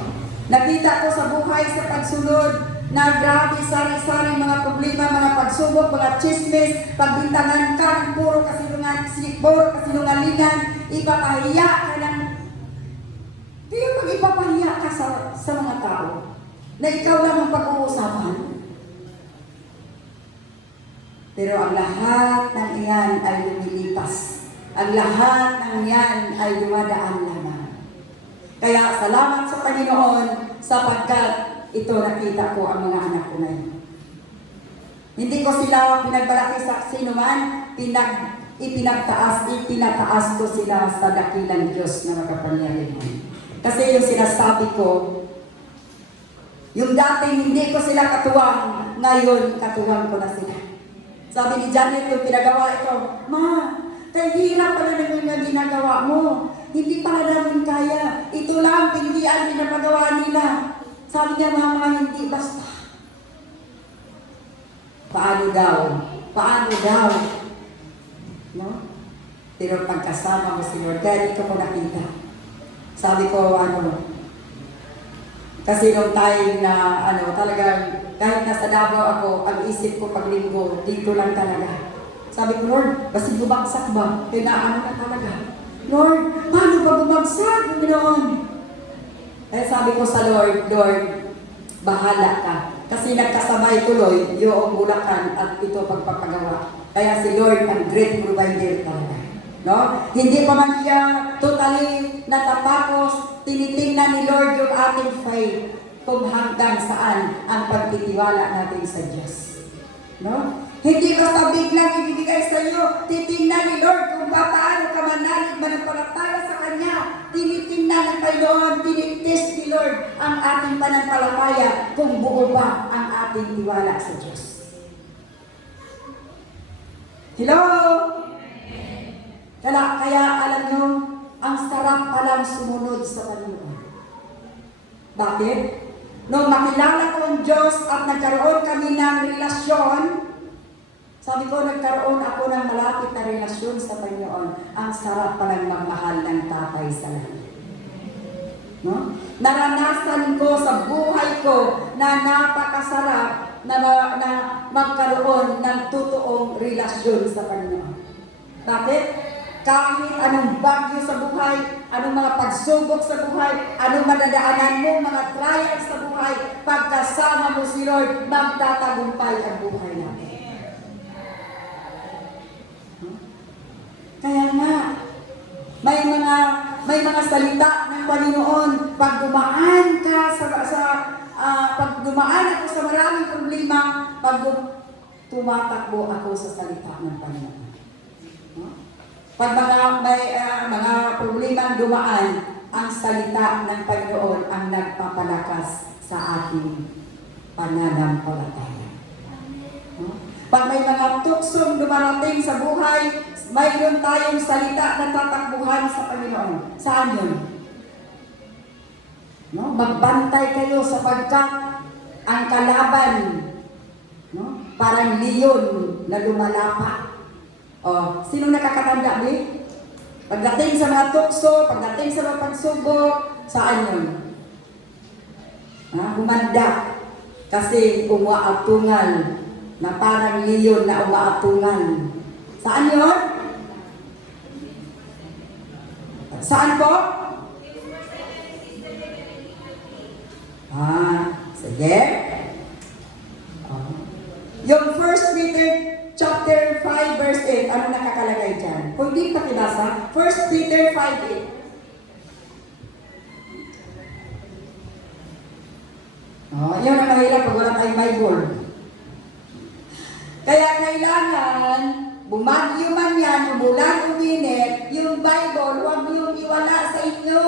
Nakita ko sa buhay sa pagsunod na grabe sari-sari mga problema, mga pagsubok, mga chismis, pagbintangan ka ng puro kasinungalingan, ipapahiya ka ng... Di yung mag-ipapahiya ka sa mga tao na ikaw lang ang pag-uusapan. Pero ang lahat ng iyan ay lumilipas. Ang lahat ng iyan ay dumadaan lamang. Kaya salamat sa Panginoon sapagkat ito nakita ko ang mga anak ko ngayon. Hindi ko sila pinagbalaki sa sino man, itinataas ko sila sa dakilang Diyos na makapangyarihan. Kasi yung sinasabi ko, yung dating hindi ko sila katuwang, ngayon katuwang ko na sila. Sabi ni Janet, yung pinagawa ito, Ma, kaya hirap pala naman yung ginagawa mo. Hindi pala namin kaya. Ito lang, pindihan din na pagawa nila. Sabi niya, Mama, hindi basta. Paano daw? Paano daw? No? Pero pagkasama mo si Lord, kaya dito ko nakita. Sabi ko, kasi nung time na, talagang, kahit nasa Davao ako, ang isip ko paglinggo, dito lang talaga. Sabi ko, Lord, kasi bumagsak ba? Kaya na talaga. Lord, paano ba bumagsak? Ganoon. Eh sabi ko sa Lord, bahala ka. Kasi nagkasabay tuloy yung Bulacan at ito pagpapagawa. Kaya si Lord ang great provider talaga. No? Hindi pa man siya totally natatapos, tinitingnan ni Lord yung ating faith kung hanggang saan ang pagtitiwala natin sa Diyos. No? Hindi basta biglang ibibigay sa iyo. Titingnan ni Lord kung paano ka mananampalataya sa Kanya. Tinitingnan ng Panginoon, tinitest ni Lord ang ating pananampalataya kung buo ba ang ating tiwala sa Diyos. Hello? Kaya alam nyo, ang sarap palang sumunod sa Panginoon. Bakit? Nung makilala ko ang Diyos at nagkaroon kami ng relasyon, sabi ko, nagkaroon ako ng malapit na relasyon sa Panginoon. Ang sarap palang magmahal ng tatay sa langit. No? Naranasan ko sa buhay ko na napakasarap na magkaroon ng totoong relasyon sa Panginoon. Bakit? Kahit anong bagyo sa buhay, anong mga pagsubok sa buhay, anong madadaanan mo, mga trials sa buhay, pagkasama mo si Lord, magtatagumpay ang buhay natin. Kaya nga, may mga salita ng Panginoon, pag dumaan ka pag dumaan ako sa maraming problema, pag tumatakbo ako sa salita ng Panginoon. Pag mga problemang dumaan, ang salita ng Panginoon ang nagpapalakas sa ating pananampalataya. Pag may mga tuksong dumarating sa buhay, mayroon tayong salita na tatakbuhan sa Panginoon. Saan yun? No? Magbantay kayo sapagkat ang kalaban, no? Parang leon na lumalapa. Sino nakakatanda, ba? Pagdating sa mga tukso, pagdating sa mga pagsubok, saan yun? Humanda. Kasi umaatungan na parang leon na umaatungan. Saan yun? Saan po? Sige. Yung 1 Peter chapter 5 verse 8, ano nakakalagay dyan? Kung di pakibasa, 1 Peter 5:8. Yun ang mahirap pag wala tayong Bible. Kaya kailangan bumagyo man yan, umulan, uminit, yung Bible, huwag niyong iwala sa inyo.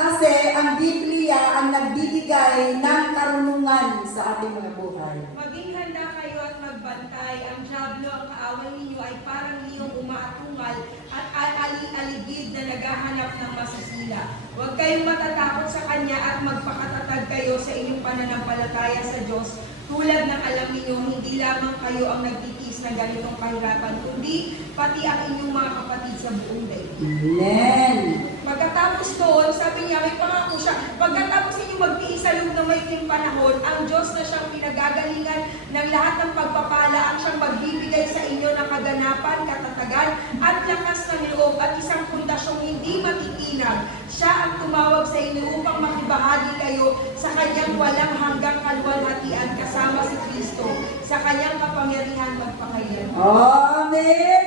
Kasi ang Biblia ang nagbibigay ng karunungan sa ating mga buhay. Maging handa kayo at magbantay. Ang dyablo, ang kaaway ninyo ay parang liyong umaatungal at ali-aligid na naghahanap ng masasila. Huwag kayong matatakot sa Kanya at magpakatatag kayo sa inyong pananampalataya sa Diyos. Tulad ng alam ninyo, hindi lamang kayo ang nagtitiis ng ganitong kahirapan, kundi pati ang inyong mga kapatid sa buong daigdig. Amen. Pagkatapos doon, sabi niya, may pangako siya, pagkatapos ninyo magtiis sa loob ng maikling panahon, ang Diyos na siyang pinagagalingan ng lahat ng pagpapala, ang siyang magbibigay sa inyo ng kaganapan, katatagan, at lakas ng loob, at isang pundasyong hindi matitinag. Siya ang tumawag sa inyo upang makibahagi kayo sa kanyang walang hanggang kalwalhatian kasama si Kristo, sa kanyang kapangyarihan magpakailanman. Amen.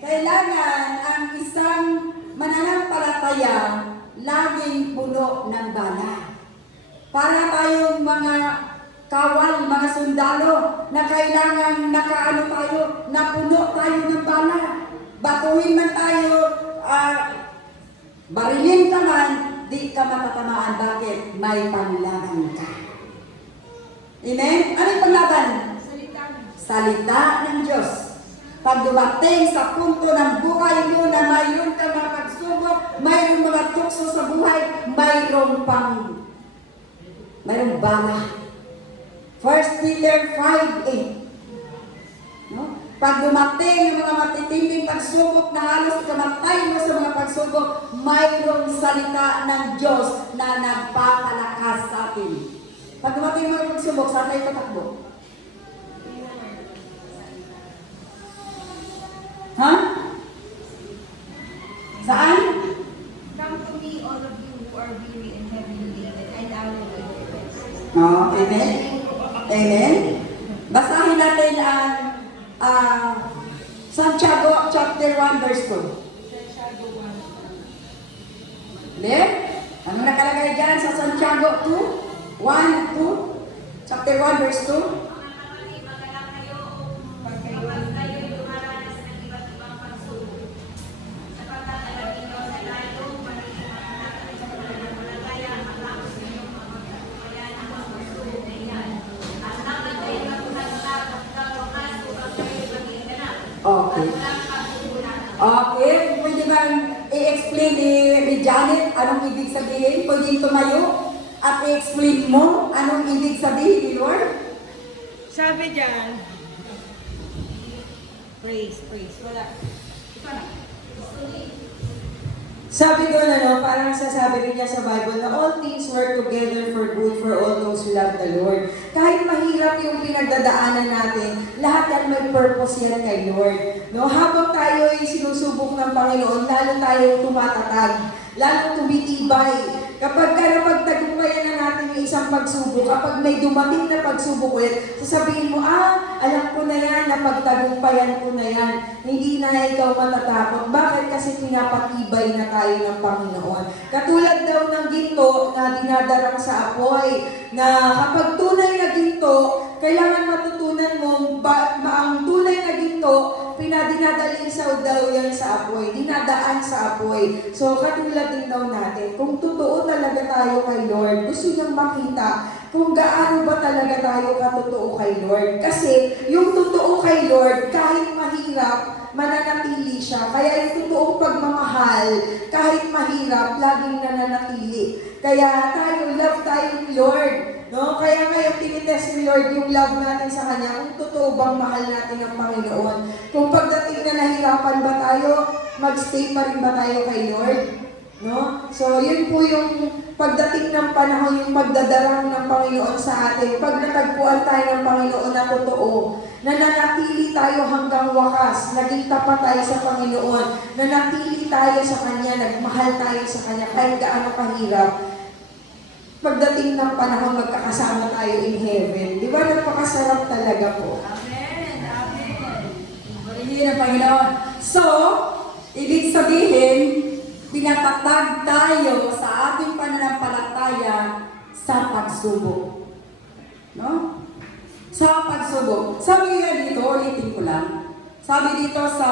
Kailangan ang isang mananampalataya laging puno ng bala. Para tayong mga kawal, mga sundalo na kailangan nakaano tayo, napuno tayo ng bala. Batuhin man tayo, barilin ka man, di ka matatamaan. Bakit? May panglaban ka. Amen? Ano yung panglaban? Salita ng Diyos. Pag dumating sa punto ng buhay mo na mayroon ka mga pagsubok, mayroon mga tukso sa buhay, mayroon bala. 1 Peter 5:8. No? Pag dumating ang mga matitinding pagsubok na halos kamatay mo sa mga pagsubok, mayroong salita ng Diyos na nagpapalakas sa atin. Pag dumating ang mga pagsubok, saan tayo tatakbo? Ha? Saan? Come to me, all of you who are weary and heavy laden, and I will give you rest. Oh, amen? Amen? Basahin natin ang Santiago chapter 1 verse 2. Then, ano nakalagay dyan sa Santiago 2? 1, 2? Chapter 1 verse 2? Okay. Okay, pwede bang i-explain ni Janet anong ibig sabihin? Pwede tumayo at i-explain mo anong ibig sabihin ni Lord? Sabi dyan, praise, wala. Ito na. Sabi doon, parang sasabi rin niya sa Bible na all things work together for good for all those who love the Lord. Kahit mahirap yung pinagdadaanan natin, lahat yan may purpose yan kay Lord. No? Habang tayo ay sinusubok ng Panginoon, lalo tayong tumatatag, lalo tumitibay. Kapag napagtagumpayan na natin yung isang pagsubok, kapag may dumating na pagsubok ulit, sasabihin mo, alam ko na yan, napagtagumpayan ko na yan. Hindi na ikaw matatakot. Bakit? Kasi pinapatibay na tayo ng Panginoon. Katulad daw ng ginto na dinadarang sa apoy, na kapag tunay na ginto, kailangan matutunan mong ang tunay na ginto, dinadalhin sa daw yan sa apoy, dinadaan sa apoy. So, katulad din daw natin, kung totoo talaga tayo kay Lord, gusto niyang makita kung gaano ba talaga tayo katotoo kay Lord. Kasi, yung totoo kay Lord, kahit mahirap, mananatili siya. Kaya yung totoong pagmamahal, kahit mahirap, laging nananatili. Kaya love tayo ni Lord. No? Kaya ngayon, tinitest ni Lord yung love natin sa Kanya, kung totoo bang mahal natin ang Panginoon. Kung pagdating na nahirapan ba tayo, magstay pa rin ba tayo kay Lord? No? So, yun po yung pagdating ng panahon, yung pagdadarang ng Panginoon sa atin. Pag natagpuan tayo ng Panginoon na totoo, nananatili tayo hanggang wakas, naging tapat tayo sa Panginoon, nanatili tayo sa Kanya, nagmahal tayo sa Kanya, kahit gaano kahirap. Pagdating ng panahon, magkakasama tayo in heaven. Di ba? Nagpakasarap talaga po. Amen. Amen. Purihin ang Panginoon. So, ibig sabihin, pinatatag tayo sa ating pananampalataya sa pagsubok. No? Sa pagsubok. Sabi nga dito, ulitin ko lang, Sabi dito sa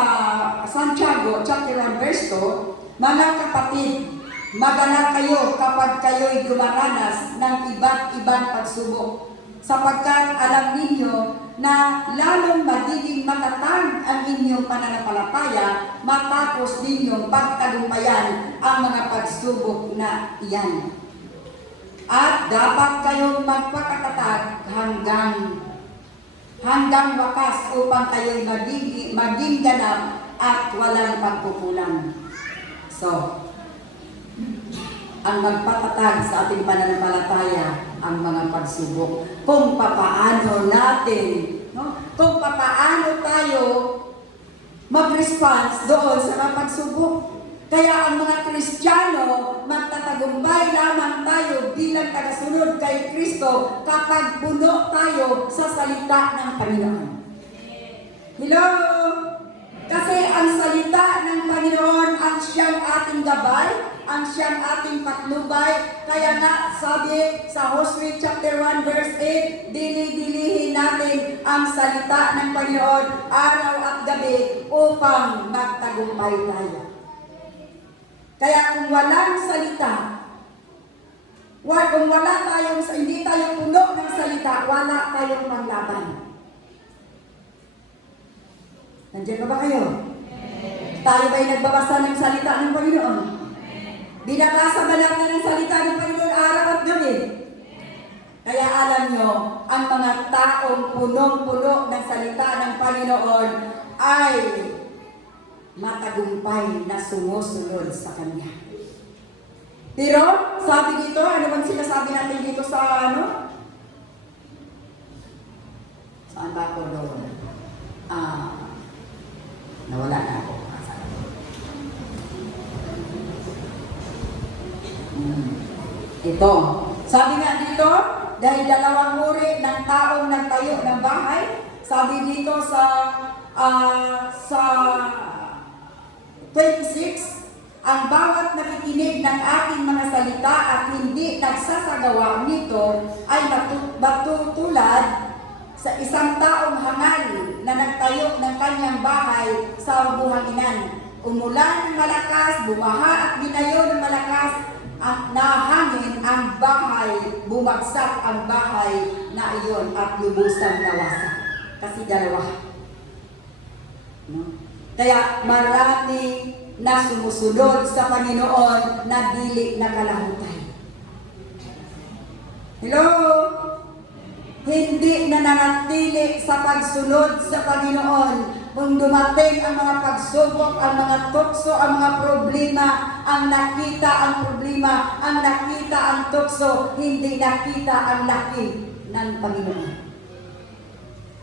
Santiago, chapter 1, verse 2, mga kapatid, magalak kayo kapag kayo'y dumaranas ng iba't ibang pagsubok, sapagkat alam ninyo na lalong magiging matatag ang inyong pananampalataya matapos ninyong pagtagumpayan ang mga pagsubok na iyan. At dapat kayong magpakatatag hanggang wakas upang kayo'y maging ganap at walang pagkukulang. So, ang magpatatag sa ating pananampalataya ang mga pagsubok. Kung papaano natin, kung papaano tayo mag-response doon sa mga pagsubok. Kaya ang mga Kristiyano, magtatagumpay lamang tayo bilang tagasunod kay Kristo kapag puno tayo sa salita ng Panginoon. Hello? Kasi ang salita ng Panginoon ang siyang ating gabay, ang siyang ating patnubay. Kaya nga sabi sa Hosea chapter 1 verse 8, dili-dilihin natin ang salita ng Panginoon araw at gabi upang magtagumpay tayo. Kaya kung walang salita, kung wala tayong, hindi tayo puno ng salita, wala tayong panglaban. Nandiyan ba kayo? Tayo ba'y nagbabasa ng salita ng Panginoon? Binabasa ba natin ang salita ng Panginoon araw at gabi? Kaya alam nyo, ang mga taong punong-puno ng salita ng Panginoon ay matagumpay na sumusunod sa Kanya. Pero, sabi dito, ano bang sinasabi natin dito sa ano? Saan ba ako doon? Nawala na ako. Ito. Sabi nga dito, dahil dalawang uri ng taong nagtayo ng bahay, sabi dito sa 26, ang bawat nakikinig ng aking mga salita at hindi nagsasagawa nito ay matutulad sa isang taong hangal na nagtayo ng kanyang bahay sa buhanginan. Umulan ng malakas, bumaha at ginayo ng malakas at nahangin ang bahay, bumagsak ang bahay na iyon at lubusang nawasak. Kasi dalawa. No? Kaya marami na sumusunod sa Panginoon na dili nakalahutay. Hello? Hindi nananatili sa pagsunod sa Panginoon. Kung dumating ang mga pagsubok, ang mga tukso, ang mga problema, ang nakita ang problema, ang nakita ang tukso, hindi nakita ang laki ng Panginoon.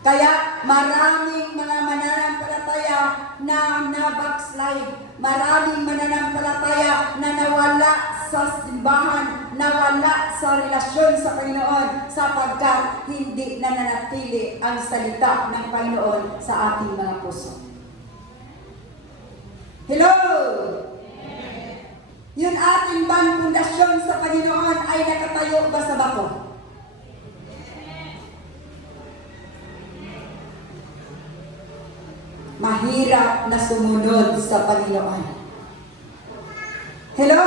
Kaya maraming mga mananampalataya na nabackslide, maraming mananampalataya na nawala sa simbahan, nawala sa relasyon sa Panginoon sapagkat hindi nananatili ang salita ng Panginoon sa ating mga puso. Hello! Yung ating bang pundasyon sa Panginoon ay nakatayo ba sa bato? Mahirap na sumunod sa Panginoon. Hello?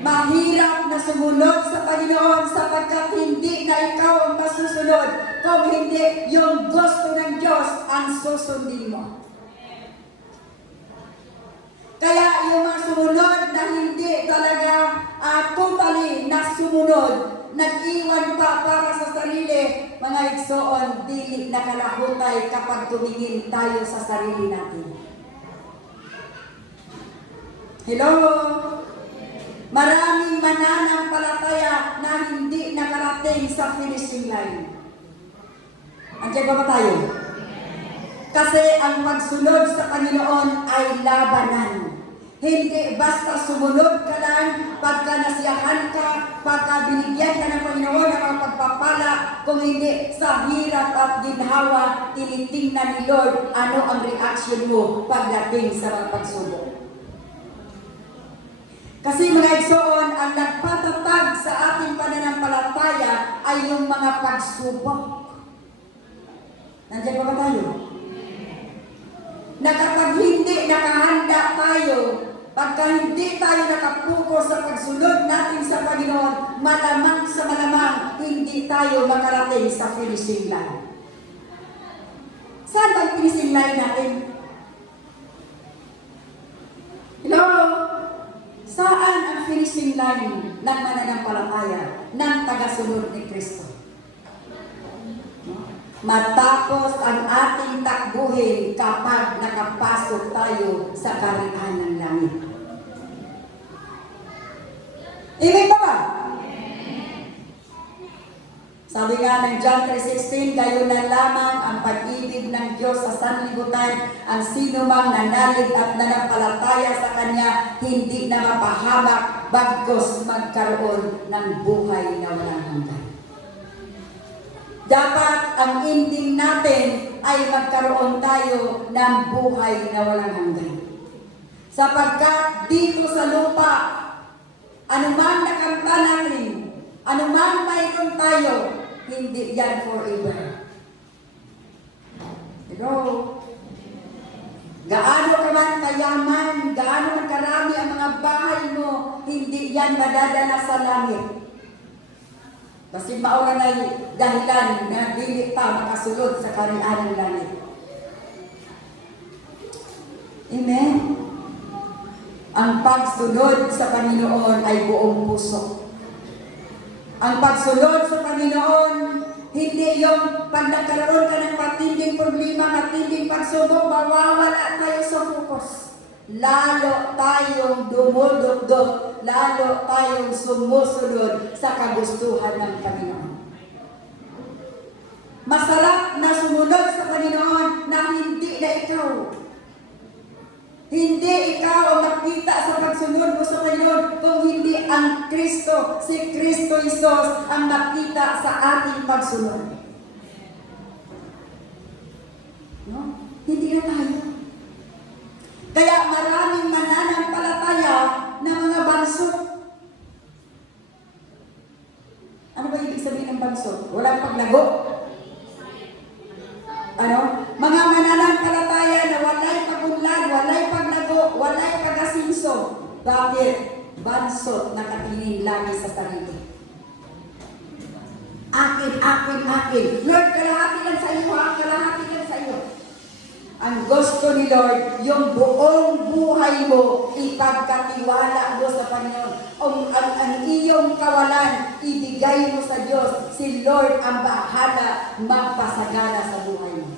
Mahirap na sumunod sa Panginoon sapagkat hindi na ikaw ang masusunod kung hindi yung gusto ng Diyos ang susundin mo. Kaya yung mga sumunod na hindi talaga totally na sumunod, nag-iwan pa para sa sarili, mga igsoon, dili nakalahutay kapag tumingin tayo sa sarili natin. Hello? Maraming mananampalataya na hindi nakarating sa finishing line. Andiyan ba tayo? Kasi ang pagsunod sa Panginoon ay labanan. Hindi basta sumunod ka lang pagka nasiyahan ka, pagka binigyan ka ng Panginoon ng mga pagpapala, kung hindi sa hirap at ginhawa, tinitingnan ni Lord ano ang reaction mo pagdating sa mga pagsubok. Kasi mga igsoon, ang nagpatatag sa ating pananampalataya ay yung mga pagsubok. Nandiyan ba tayo? na kapag hindi nakahanda tayo, pagka hindi tayo nakapokus sa pagsunod natin sa Panginoon, malamang sa malamang, hindi tayo makarating sa finishing line. Saan ang finishing line natin? Hello? Saan ang finishing line ng mananampalataya ng tagasunod ni Kristo? Matapos ang ating takbuhin kapag nakapasok tayo sa kaharian ng langit. Amen ba ba? Sabi nga ng John 3:16, gayon na lamang ang pag-ibig ng Diyos sa sanlibutan, ang sino mang nanalig at nanampalataya sa Kanya, hindi na mapahamak, bagkus magkaroon ng buhay na walang hanggan. Dapat ang ending natin ay magkaroon tayo ng buhay na walang hanggan. Sapagkat dito sa lupa, anumang nakanta natin, anumang mayroon tayo, hindi yan forever. Pero, gaano ka man kayaman, gaano man karami ang mga bahay mo, hindi yan madadala sa langit. Kasi maura na dahilan na dili pa makasulod sa kaharian ng langit. Amen? Ang pagsunod sa Panginoon ay buong puso. Ang pagsunod sa Panginoon, hindi yung pag nagkaroon ka ng matinding problema, matinding pagsubok, mawawala tayo sa focus. Lalo tayong dumudugdog, lalo tayong sumusunod sa kagustuhan ng Panginoon. Masarap na sumunod sa Panginoon na hindi na ikaw. Hindi ikaw ang makita sa pagsunod mo sa Panginoon kung hindi ang Kristo, si Kristo Jesus ang makita sa ating pagsunod. No? Hindi na tayo. Kaya maraming mananampalataya na mga bansot. Ano ba ibig sabihin ng bansot? Walang paglago? Ano? Mga mananampalataya na walay pagunlad, walay paglago, walay pag-asinso. Bakit? Bansot na katingin lagi sa sarili. Akin, akin, akin. Lord, kalahati lang sa iyo, ha? Kalahati lang sa iyo. Ang gusto ni Lord, yung buong buhay mo, ipagkatiwala mo sa Panginoon. Ang iyong kawalan, ibigay mo sa Diyos. Si Lord ang bahala magpasagana sa buhay mo.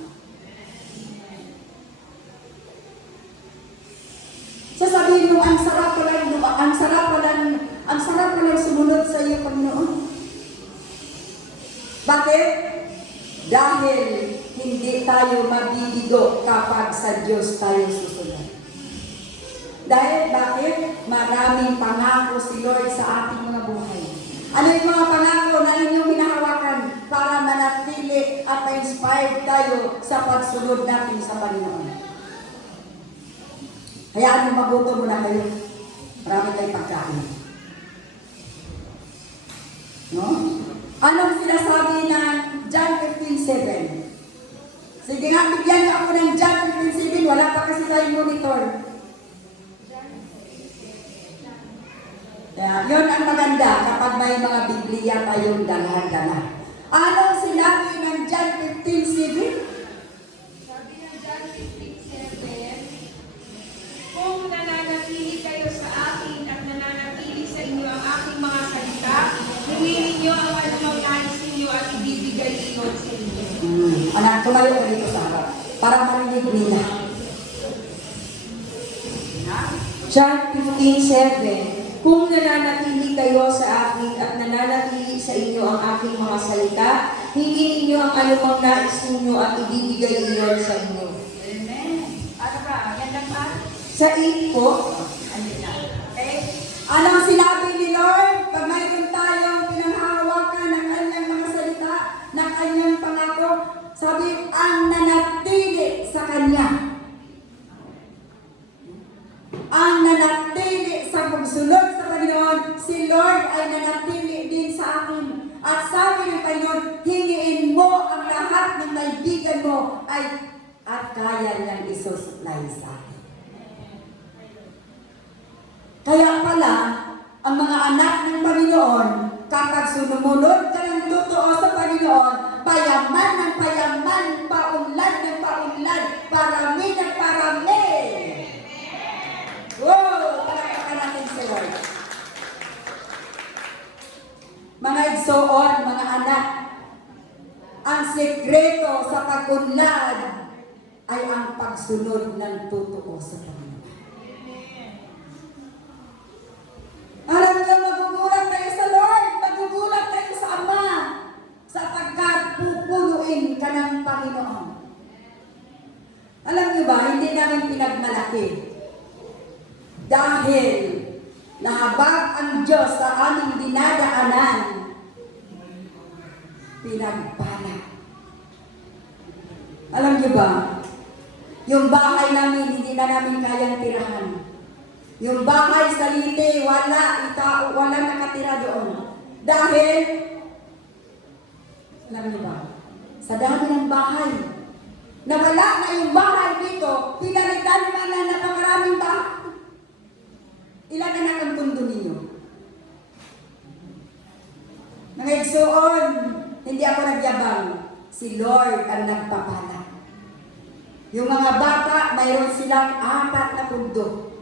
Sasabihin mo, ang sarap palang sumunod sa iyo, Panginoon. Bakit? Dahil hindi tayo mabibigo kapag sa Diyos tayo susunod. Dahil bakit? Maraming pangako si Lord sa ating mga buhay. Ano yung mga pangako na inyong hinahawakan para manatili at ma-inspired tayo sa pagsunod natin sa Panginoon? Hayaan mo magutom muna kayo. Marami tayong pagkain. No? Anong sinasabi ng John 15:7? Sige nga, bigyan niyo ako ng John 15:7. Wala pa kasi tayong monitor. Yun ang maganda kapag may mga Biblia tayong dala-dala. Anong sinabi ng John 15:7? Sabi ng John 15:7, kung nananatili kayo sa akin at nananatili sa inyo ang aking mga salita, hingin ninyo ang anumang nais ninyo at ibibigay ito sa inyo. Anak, tumayo ka dito sa harap para marinig nila. John 15:7. Kung nananatili kayo sa akin at nananatili sa inyo ang aking mga salita, hingin ninyo ang anumang nais ninyo at ibibigay iyon sa inyo. Amen. Ano ba? Yan lang ba? Sa 8 po, Okay? Anong sinabi ni Lord? Pag mayroon tayong pinanghahawakan ng kanyang mga salita, ng kanyang pangako, sabi, ang nanatili sa Kanya. Ang nanatili sa pagsunod sa Panginoon, si Lord ay nanatili din sa akin. At sabi ng Panginoon, hingiin mo ang lahat ng kaibigan mo ay at kaya niyang isusupply sa atin. Kaya pala, ang mga anak ng Panginoon, kapag sumunod ka ng totoo sa Panginoon, payaman ng payaman, paunlad ng paunlad, parami ng parami. Wow! Palakpakan natin si Lord. Mga igsoon, mga anak, ang sekreto sa pag-unlad ay ang pagsunod ng totoo sa Panginoon. Alam niyo, magugulat tayo sa Lord, magugulat tayo sa Ama, sapagkat pupunuin ka ng Panginoon. Alam niyo ba, hindi namin pinagmalaki. Dahil nahabag ang Diyos sa aming dinadaanan, pinagpala. Alam niyo ba, yung bahay namin, hindi na namin kayang tirahan. Yung bahay sa Leyte, wala nakatira doon. Dahil, alam niyo ba, sa dami ng bahay, nawala na yung bahay dito, pinalitan naman na napakaraming bahay. Ilan anak ang tundo ninyo? Mga igsoon, hindi ako nagyabang. Si Lord ang nagpapala. Yung mga bata, mayroon silang 4 na pundo.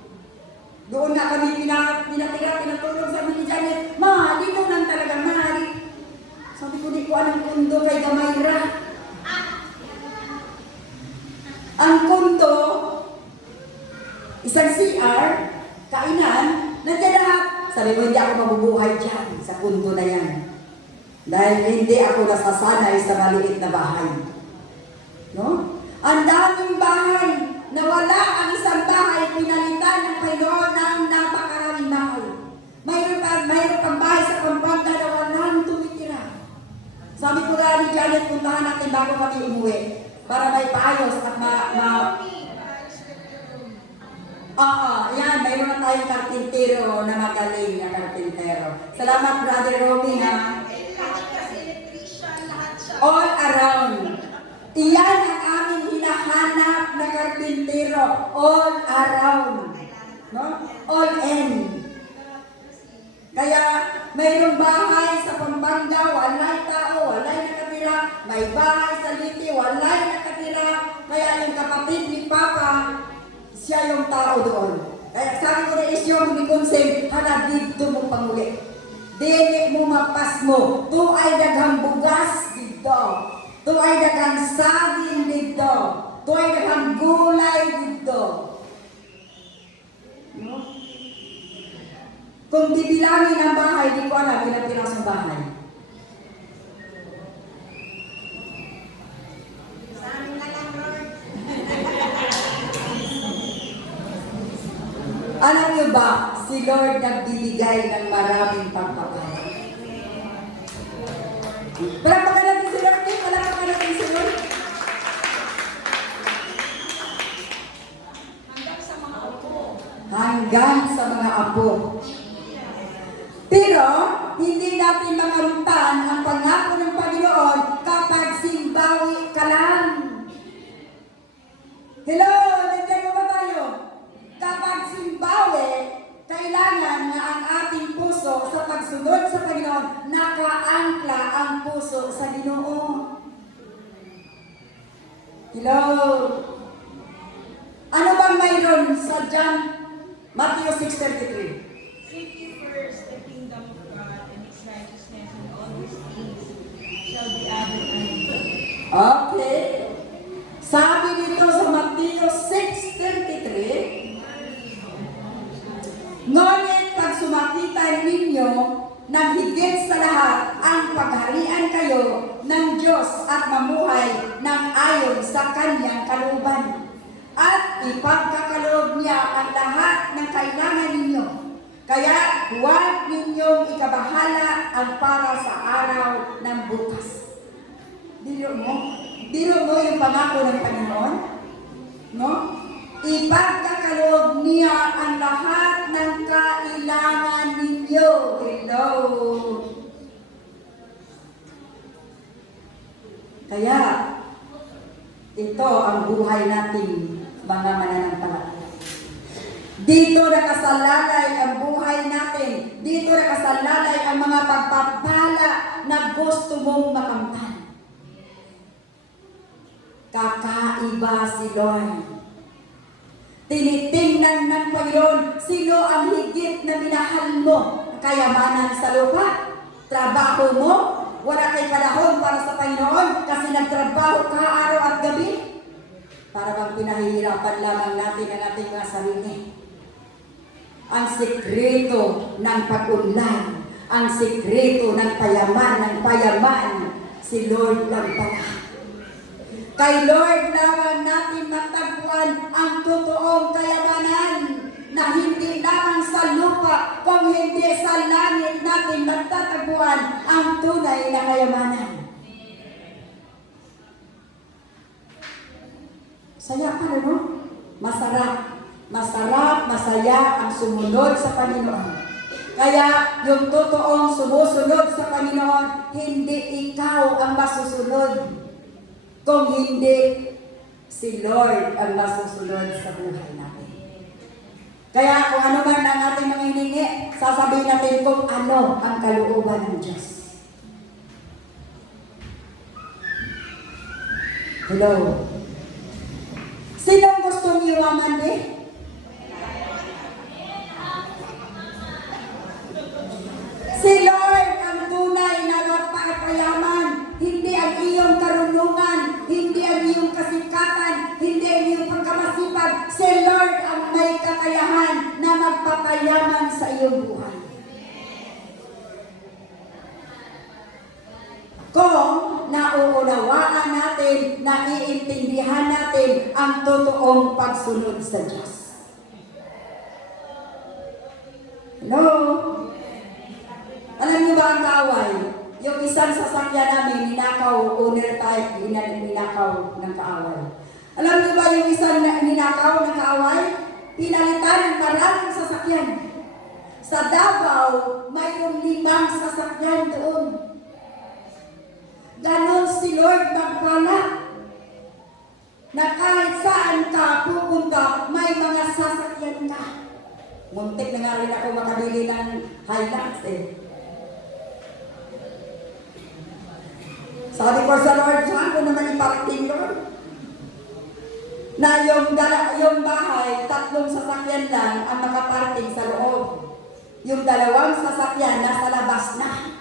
Doon na kami pinatira, pinatulog sa ni Janet. Ma, dito lang talaga, Mari. Sabi ko, di ko anong pundo kay Gamayra. Ang pundo, isang CR, kainan, nandiyan lahat. Sabi ko, hindi ako mabubuhay dyan sa pundo na yan. Dahil hindi ako nasasanay sa maliit na bahay. No? Ang daming bahay, nawala ang isang bahay, pinalitan ng Panginoon ng napakaraming bahay. Mayroon pang bahay sa Pampanga na walang tumitira. Sabi ko nga ni Janet, puntahan natin bago kami umuwi para may paayos at yan, mayroon na tayong karpintero na magaling na karpintero. Salamat, Brother Romy, ha? All around. Iyan ang aming hinahanap na karpintero. All around. No? All in. Kaya mayroong bahay sa Pampanga, walay tao, walay nakatira. May bahay sa Leyte, walay nakatira. Kaya yung kapatid ni Papa, siya yung tao doon. Kaya sabi ko na isyong ni Conseng, hala dito mo panguli. Dili mo mapas mo. Tu ay daghang bugas dito. Tu ay daghang saging dito. Tu ay daghang gulay dito. No? Kung bibilangin ang bahay, di ko alam ilang pirasong bahay. Alam niyo ba, si Lord nagbibigay ng maraming pagpapala. Palakpakan natin si Lord, palakpakan natin si Lord. Hanggang sa mga apo. Hanggang sa mga apo. Pero, hindi natin makamtan ang pangako ng Panginoon kapag simbawi ka lang. Hello, nandiyan mo ba tayo? Kapag simbawi, kailangan na ang ating puso sa pagsunod sa Panginoon, nakaangkla ang puso sa Ginoo. Hello? Ano bang mayroon sa John Matthew 6:33? Seek ye first the kingdom of God and His righteousness, and all these things shall be added unto you. Okay. Sabi dito sa Matthew 6:33, ngunit pag sumakitan ninyo ng higit sa lahat ang pagharian kayo ng Diyos at mamuhay ng ayon sa Kanyang kalooban, at ipagkakaloob niya ang lahat ng kailangan ninyo. Kaya huwag ninyong ikabahala ang para sa araw ng bukas. Biro mo yung pangako ng Panginoon? No? Ipagkakaloob niya ang lahat ng kailangan ninyo. Hello? Kaya, Ito ang buhay natin, mga mananampalataya. Dito nakasalalay ang buhay natin. Dito nakasalalay ang mga pagpapala na gusto mong makamtan. Kakaiba si Lord. Tinitingnan ng Panginoon sino ang higit na minahal mo. Kayamanan sa lupa, trabaho mo, wala kay panahon para sa Panginoon kasi nagtrabaho ka araw at gabi. Para bang pinahihirapan lamang natin ang ating mga sarili. Ang sikreto ng pag-unlad, ang sikreto ng payaman, si Lord lang pala. Kay Lord lamang natin matagpuan ang totoong kayamanan na hindi lamang sa lupa, kung hindi sa langit natin matatagpuan ang tunay na kayamanan. Saya pa rin, no? Masarap, masaya ang sumunod sa Panginoon. Kaya yung totoong sumusunod sa Panginoon, hindi ikaw ang masusunod. Kung hindi, si Lord ang masusunod sa buhay natin. Kaya kung ano man ang ating mga hiningi, sasabihin natin kung ano ang kalooban ng Diyos. Hello? Sinong gustong yumaman din? Si Lord ang tunay na nagpapayaman. Hindi ang iyong karunungan, hindi ang iyong kasikatan, hindi ang iyong pagkamasipag. Si Lord ang may kakayahan na magpapayaman sa iyong buhay. Kung nauunawaan natin, naiintindihan natin ang totoong pagsunod sa Diyos. Hello? Alam niyo ba ang kaaway? Yung isang sasakyan namin, ninakaw, owner type, ninakaw ng kaaway. Alam niyo ba yung isang ninakaw ng kaaway? Pinalitan ng maraming sasakyan. Sa Davao, mayroong 5 sasakyan doon. Ganon si Lord magpala. Na kahit saan ka pupunta, may mga sasakyan ka. Muntik na nga rin ako makabili ng Hilux eh. Sabi ko sa Lord, saan ko naman iparking Lord? Na yung bahay, 3 sasakyan lang ang makaparking sa loob. Yung 2 sasakyan nasa labas na.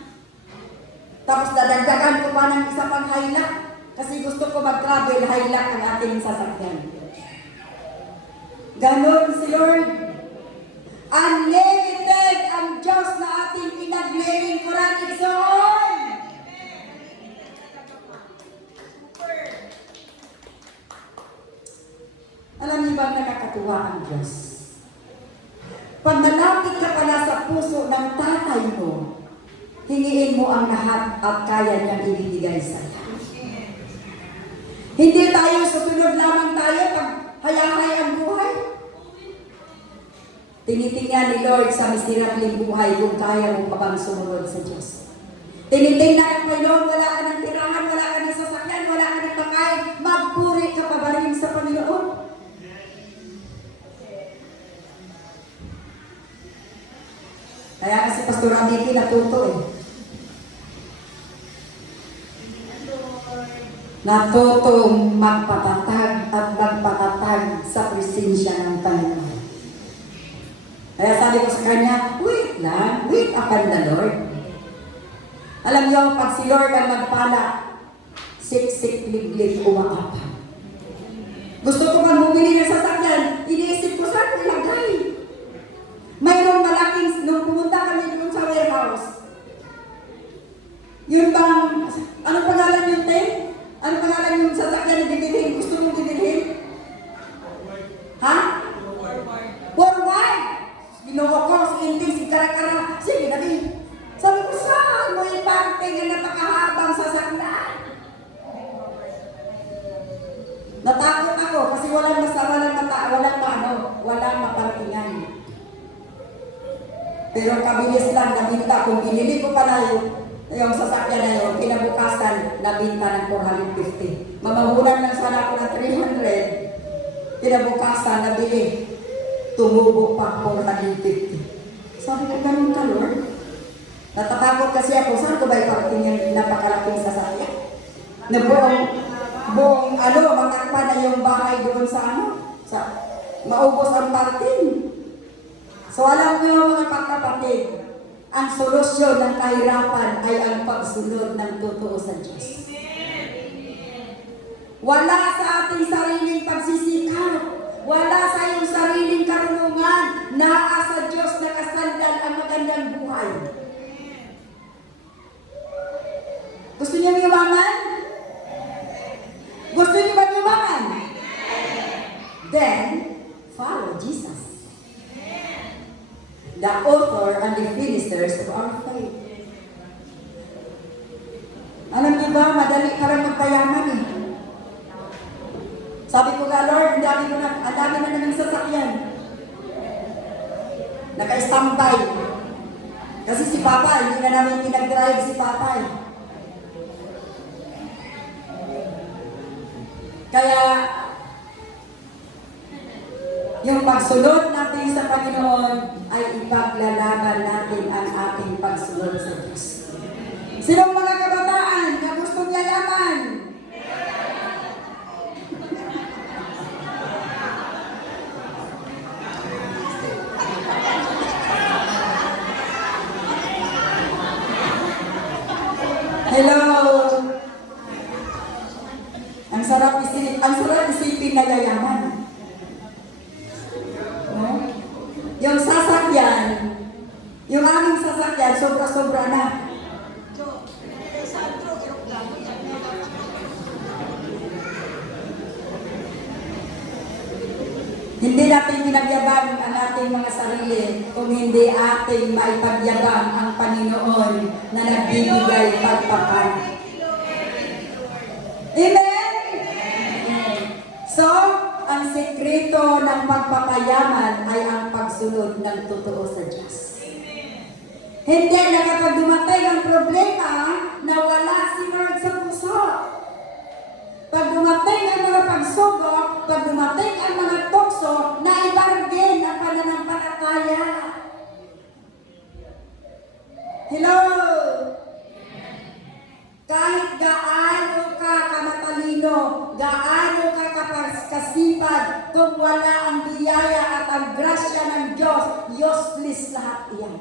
Tapos dadagdagan ko pa ng isa pang Hilux. Kasi gusto ko mag-travel, Hilux ang ating sasakyan. Ganon si Lord. Unlimited ang Diyos na ating pinaglilingkuran igsoon. Alam niyo ba nakakatuwa ang Diyos? Pag malapit ka pala sa puso ng tatay mo, hingiin mo ang lahat at kaya niyang ibibigay sa iyo. Hindi tayo susunod lamang tayo pag hayahay ang buhay. Tinitingnan ni Lord sa miserableng buhay kung kaya mo pa bang sumunod sa Diyos. Tinitingnan ng Panginoon, wala ka ng tirahan, wala ka ng sasakyan, wala ka ng pagkain, magpuri ka pa ba rin sa Panginoon? Kaya kasi Pastor Amiki natuto eh. Natutong magpatatag at magpatatag sa presensya ng Panginoon. Kaya sabi ko sa kanya, wait lang, wait upon the Lord. Alam niyo, pag si Lord ang magpala, siksik, liglig, umaapang. Gusto ko man bumili ng sasakyan, iniisip ko saan ko ilagay. Mayroong malaking, nung pumunta kami doon sa warehouse, yun bang, anong pangalan yung tape? Anong pangalan yung sasakyan na bibilhin? Gusto mong bibilhin? Ha? Forward! Ginawa ko, si Inting, si Karakara, sige nabi. Sabi ko, saan mo iparting ang napakahabang sasakyan? Natakot ako kasi walang mapartingan. Pero kabilis lang, nabinta. Kung binili ko pala yung sasakyan na yun, kinabukasan, nabinta ng 450. Mamahunan lang sana ako ng Kinabukasan, nabili. Tumubo pa 450. Sabi ko, ganun ka, Lord? Natatakot kasi ako, saan ko ba iparting yung napakalaking sasakyan? Na buong matakpan na yung bahay doon sa maubos ang parting. So alam niyo mga kapatid, ang solusyon ng kahirapan ay ang pagsunod ng totoo sa Diyos. Wala sa ating sariling pagsisikap, wala sa iyong sariling karunungan, naa sa Diyos nakasandal ang magandang buhay. Gusto niyo yumaman? Gusto niyo ba yumaman? Then, follow Jesus. The author and the finishers of our faith. Alam niyo ba, madali ka lang magpayaman eh. Sabi ko nga, Lord, ang dami na namang sasakyan. Naka-standby. Kasi si Papa, hindi na namin pinag-drive si Papa eh. Kaya, yung pagsunod natin sa Panginoon ay ipaglalaban natin ang ating pagsunod sa Diyos. Sinong mga kabataan na gustong yayaman? Hello! Ang sarap isipin na yayaman. No? Yung sasakyan, yung aming sasakyan, sobra-sobra na. Hindi natin pinagyabang ang ating mga sarili kung hindi ating maipagyabang ang Panginoon na nagbibigay pagpapala. Amen? So, ang sekreto ng pagpapayaman ay ang pagsunod ng totoo sa Diyos. Hindi na kapag dumating ang problema, nawala si Lord sa puso. Pag dumating ang mga pagsubok, pag dumating ang mga tukso, naibargin ang pananampalataya. Hello? Kahit gaano ka kamatalino, gaano ka kasipag, kung wala ang biyaya at ang grasya ng Diyos, useless lahat iyan.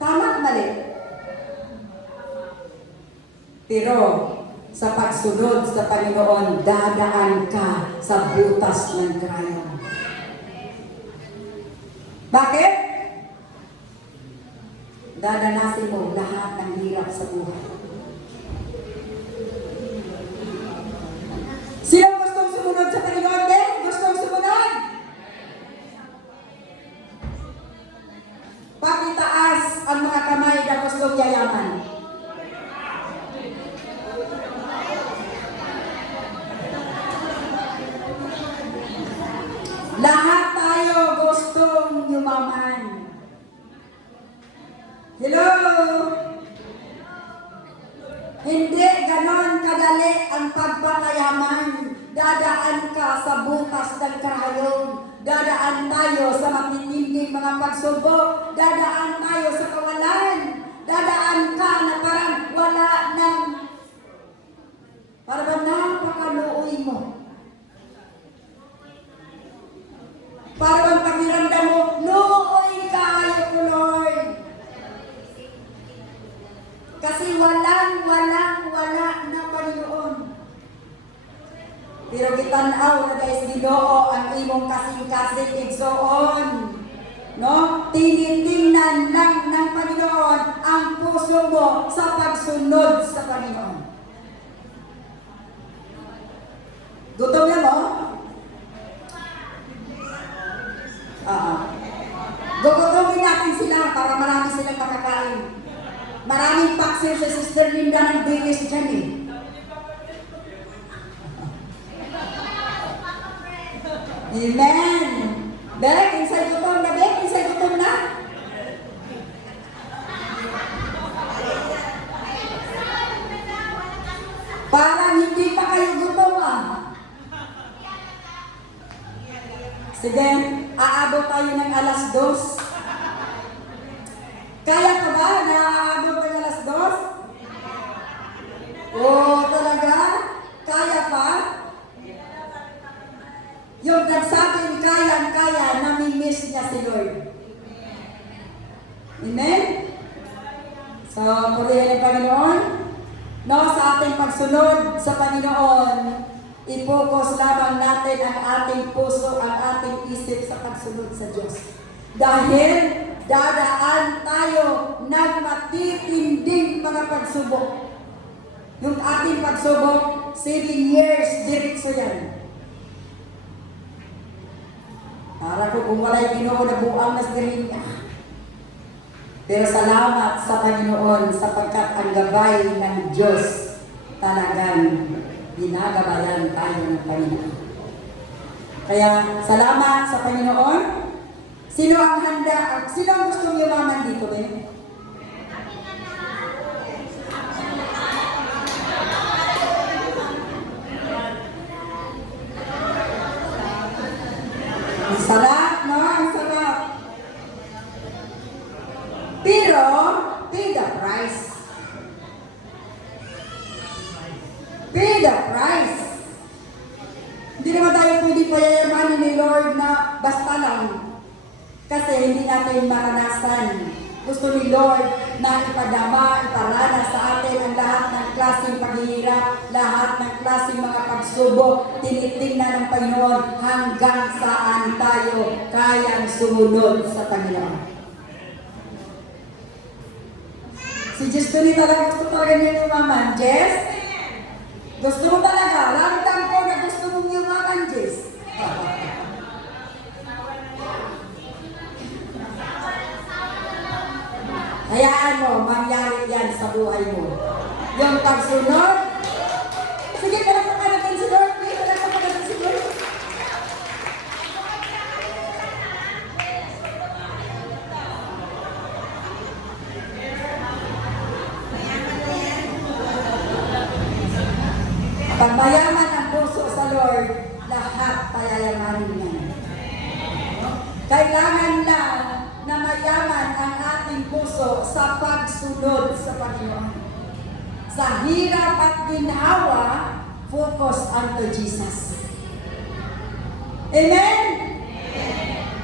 Tama at mali? Pero sa pagsunod sa Panginoon, dadaan ka sa butas ng krayon. Bakit? Dadanasin mo lahat ng hirap sa buhay. Sino gustong sumunod sa Panginoon din? Gustong sumunod? Pakitaas ang mga kamay na gustong yayaman. Lahat tayo gustong yumaman. Hello? Hindi ganon kadali ang pagpapayaman. Dadaan ka sa butas ng krayon. Dadaan tayo sa matitinding mga pagsubok. Dadaan tayo sa kawalan. Dadaan ka na parang wala ng... Parang napakaluoy mo. Parang pakiramdam mo, luoy kayo ko, Lord. Kasi walang na Panginoon. Pero kitanaw na guys, Ginoo ang imong kasing-kasing igsoon. No? Tinitingnan lang ng Panginoon ang puso mo sa pagsunod sa Panginoon. Gutom na mo? Gugutumin natin sila para marami silang makakain. Maraming paksiw sa Sister Linda ng bilis dyan eh. Amen! Berek, insay gutom na, Bek? Insay gutom na? Parang hindi pa kayo gutom ah. Sige, aabot tayo ng alas 2. Kaya ka ba na aabot ng alas 2? Oo, talaga? Kaya pa? Yung nagsabing kayang-kaya, nami-miss niya si Lord. Amen? So, purihin ng Panginoon. No, sa ating pagsunod sa Panginoon, i-focus lamang natin ang ating puso, ang ating isip sa pagsunod sa Diyos. Dahil dadaan tayo ng matitinding mga pagsubok. Yung ating pagsubok, 7 years, diretso yan. Para ko kung wala'y Ginoo na buang nas galing niya. Pero salamat sa Panginoon sapagkat ang gabay ng Diyos talagang ginagabayan tayo ng Panginoon. Kaya salamat sa Panginoon. Sino ang handa? Sino ang gustong yumaman dito, Ben? Ang sarap, no? Ang sarap. Pero, pay the price. Pay the price. Hindi naman tayo pwede payayamanin ni Lord na basta lang. Kasi hindi natin maranasan. Gusto ni Lord na ipadama, iparanas sa atin ang lahat ng klaseng paghihirap, lahat ng klaseng mga pagsubok, tinitingnan ng Panginoon hanggang saan tayo kayang sumunod sa Panginoon. Si Jess Tony talaga gusto talaga niya yumaman. Jess? Gusto mo talaga? Ramdam ko na gusto mong yumaman, Jess. Hayaan mo, mangyari yan sa buhay mo. Yung pagsunod, sige, palakpakan natin si Lord. Palakpakan natin si Lord. Pag mayaman ang puso sa Lord, lahat payayamanin niya. Kailangan lang na mayaman ang ating puso sa pagsunod sa Panginoon. Sa hirap at ginhawa, focus unto Jesus. Amen?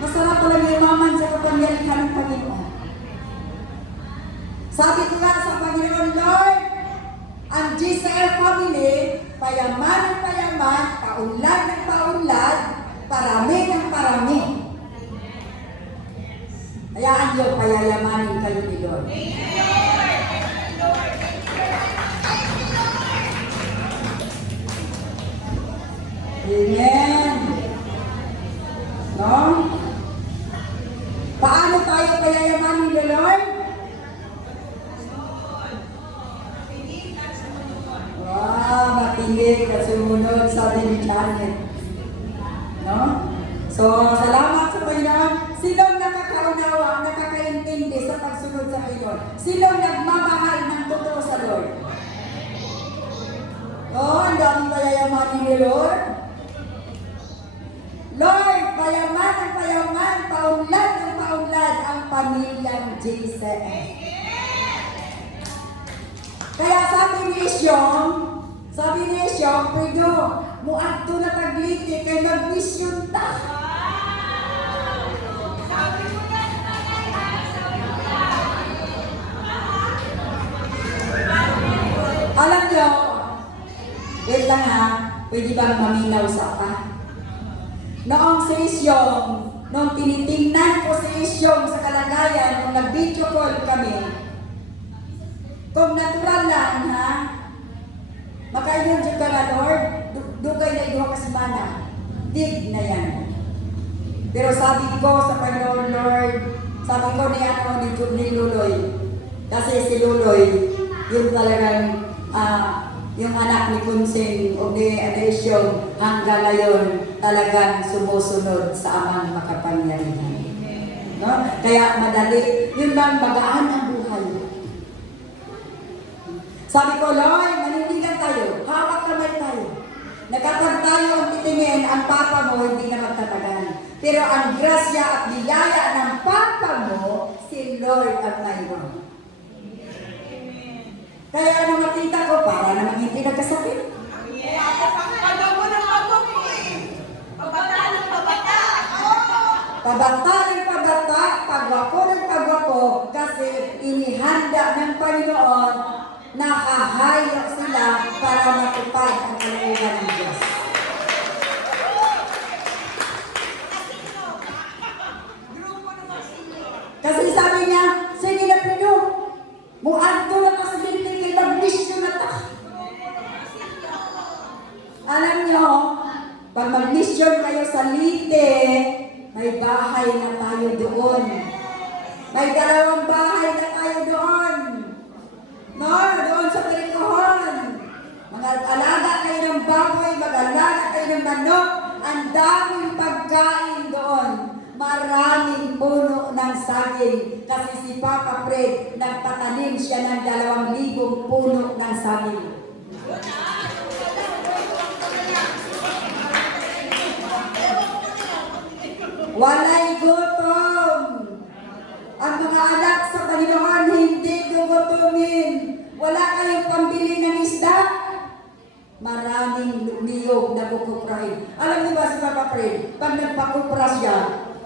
Masarap talaga yumaman sa kapangyarihan ng Panginoon. Sabi ko nga sa Panginoon, Lord, ang GCL family, payaman ng payaman, paunlad ng paunlad, parami ng parami. Hayaan niyo, payayamanin kayo ni Lord. Amen. No? Paano tayo payayamanin ni Lord? Wow, makinig at sumunod, sabi ni Janet. No? So, salamat sa Panginoon. Silong nakakaunawa, nakakaintindi sa pagsunod sa Panginoon. Silong nagmamahal ng totoo sa Lord. Oh, ang daming payayamanin ni Lord. Lord, payaman ang payaman, paunlad ng paunlad ang pamilyang JCF. Kaya sabi ni Isyong, Prido, muadto na tagliti kay mag-mission ta. Alam niyo, wait lang ha, pwede bang maminaw sa pa? Noong si Isyong, nung tinitingnan ko si Isyong sa kalagayan, nung nag-video call kami, kung natural lang ha, makainyon dyan ka na Lord, dugay na iduha ka semana, dig na yan. Pero sabi ko sa Panginoon Lord, sabi ko ni Luloy, kasi si Luloy, yung talagang, yung anak ni Kunsing o ni Adesyong hanggang ngayon talagang sumusunod sa amang makapangyarihan. No? Kaya madali, yun bang magaan ang buhay. Sabi ko, Lord, manindigan tayo, hawak kamay tayo. Nakatag tayo ang titingin, ang papa mo hindi na magtatagal. Pero ang grasya at biyaya ng Papa mo, si Lord ang mayroon. Kaya nung makita ko, para naman hindi nagkasakit. Pagod mo ng pagod mo eh. Pabata ng pabata. Pabata ng pabata, pagwako ng pagwako, kasi inihanda ng Panginoon na hahayo sila para matupad ang kalooban ng Diyos. Grupo ng mga senior. Kasi sabi niya, sige na Pino, muadto na ka sa hindi kay mag-mission na ta. Alam niyo, pag mag-mission kayo sa Lite, may bahay na tayo doon. May 2 bahay na tayo doon. No, doon sa Perikohon. Mag-alaga kayo ng baboy, mag-alaga kayo ng manok. Ang daming pagkain doon. Maraming puno ng saging. Kasi si Papa Fred, nagpatanim siya ng 2,000 puno ng saging. Walay gutom. Ang mga anak sa Panginoon hindi gugutumin. Wala kayong pambili ng isda. Maraming niyog na kukuprahin. Alam niyo ba si Papa Fred, pag nagpakupra siya,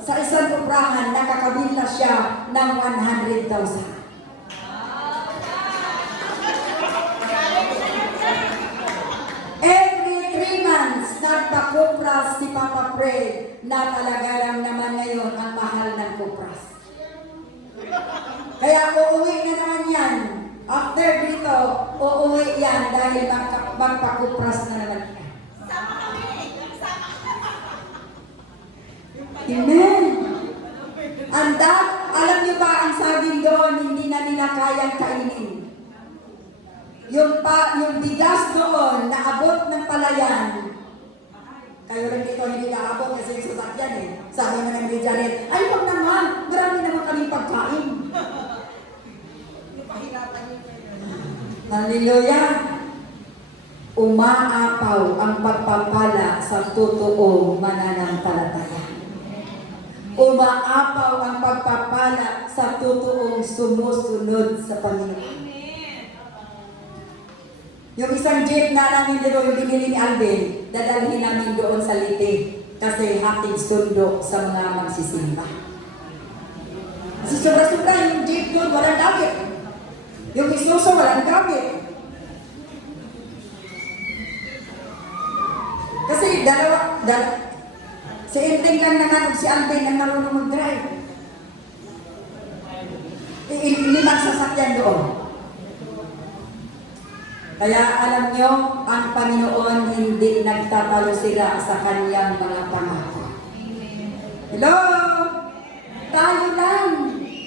sa isang kuprahan, nakakabila siya ng 100,000. Every 3 months, nagpakupras si Papa Fred na talaga lang naman ngayon ang mahal ng kupras. Kaya uuwi na naman yan. After dito, uuwi yan dahil magpakupras na naman yan. Amen. Alam niyo ba ang saging doon, hindi na nila kayang kainin. Yung bigas doon, naabot ng palayan. Kayo rin dito hindi naabot kasi yung sasakyan eh. Sabi na ng Janet, ay wag naman, marami naman kaming pagkain. Hallelujah! Umaapaw ang pagpapala sa totoong mananampalataya. Umaapaw ang pagpapala sa totoong sumusunod sa Panginoon. Yung isang jeep na namin dito, yung binili ni Alvin, dadalhin namin doon sa Lite kasi hatid sundo sa mga magsisimba. Kasi sobra-sobra yung jeep doon, walang gamit. Yung Isuzu, walang gamit. Kasi si Enteng lang naman si Alvin ang marunong mag-drive. Limang sasakyan doon. Kaya alam nyo, ang Panginoon hindi nagtatalo sila sa kanyang mga pangako. Hello? Tayo lang.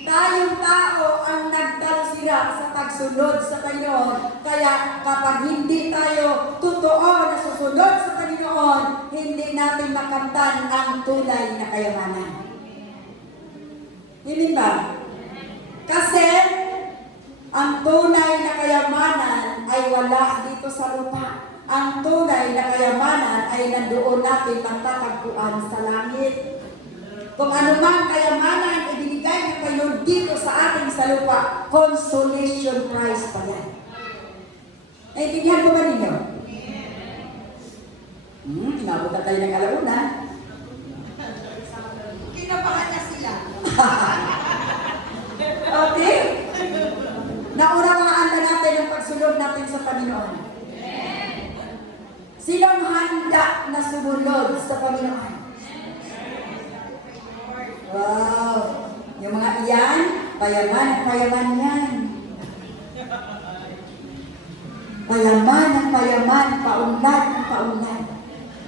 Tayong tao ang nagtalo sila sa pagsunod sa Panginoon. Kaya kapag hindi tayo totoo na susunod sa Panginoon, hindi natin makamtan ang tunay na kayamanan. Hindi ba? Kasi ang tunay na kayamanan ay wala dito sa lupa. Ang tunay na kayamanan ay nandoon natin matatagpuan sa langit. Kung anumang kayamanan ibinigay ng Panginoon dito sa ating sa lupa, consolation prize pa yan. Naintindihan ko ba ninyo? Inabot na tayo ng alauna. Kinabahan na sila. Okay? Naunawaan na natin ang pagsunod natin sa Panginoon. Sinong handa na sumunod sa Panginoon? Wow! Yung mga iyan, payaman ang payaman yan. Payaman ang payaman, paunlad ang paunlad.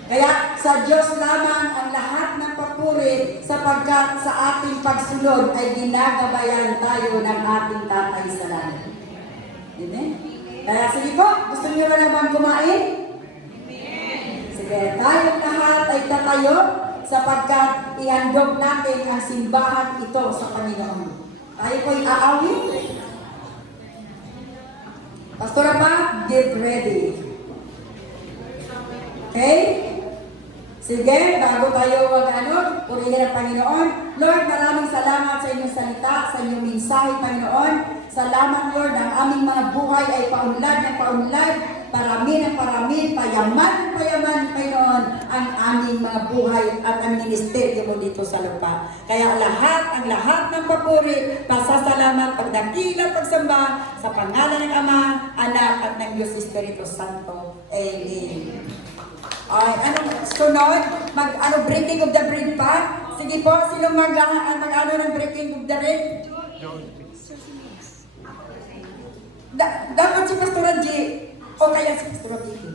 Kaya sa Diyos lamang ang lahat ng papuri sapagkat sa ating pagsunod ay ginagabayan tayo ng ating Tatay sa langit. Amen? Kaya sige po, gusto niyo ba naman kumain? Sige, tayong lahat ay tatayo sapagkat ihandog natin ang simbahan ito sa Panginoon. Tayo po'y aawit. Pastor Abad, get ready. Okay? Sige, bago tayo purihin ang Panginoon. Lord, maraming salamat sa inyong salita, sa inyong mensahe, Panginoon. Salamat, Lord, ang aming mga buhay ay paunlad ng paunlad, parami ng parami, payaman ng payaman, Panginoon, ang aming mga buhay at ang ministeryo mo dito sa lupa. Kaya ang lahat ng papuri, pasasalamat, pagdakila, pagsamba sa pangalan ng Ama, Anak at ng Diyos Espiritu Santo. Amen. Ay, anong sunod? Breaking of the bread pa? Sige po, sino ng breaking of the bread? Dapat si Pastor G. O kaya si Pastor Vicky.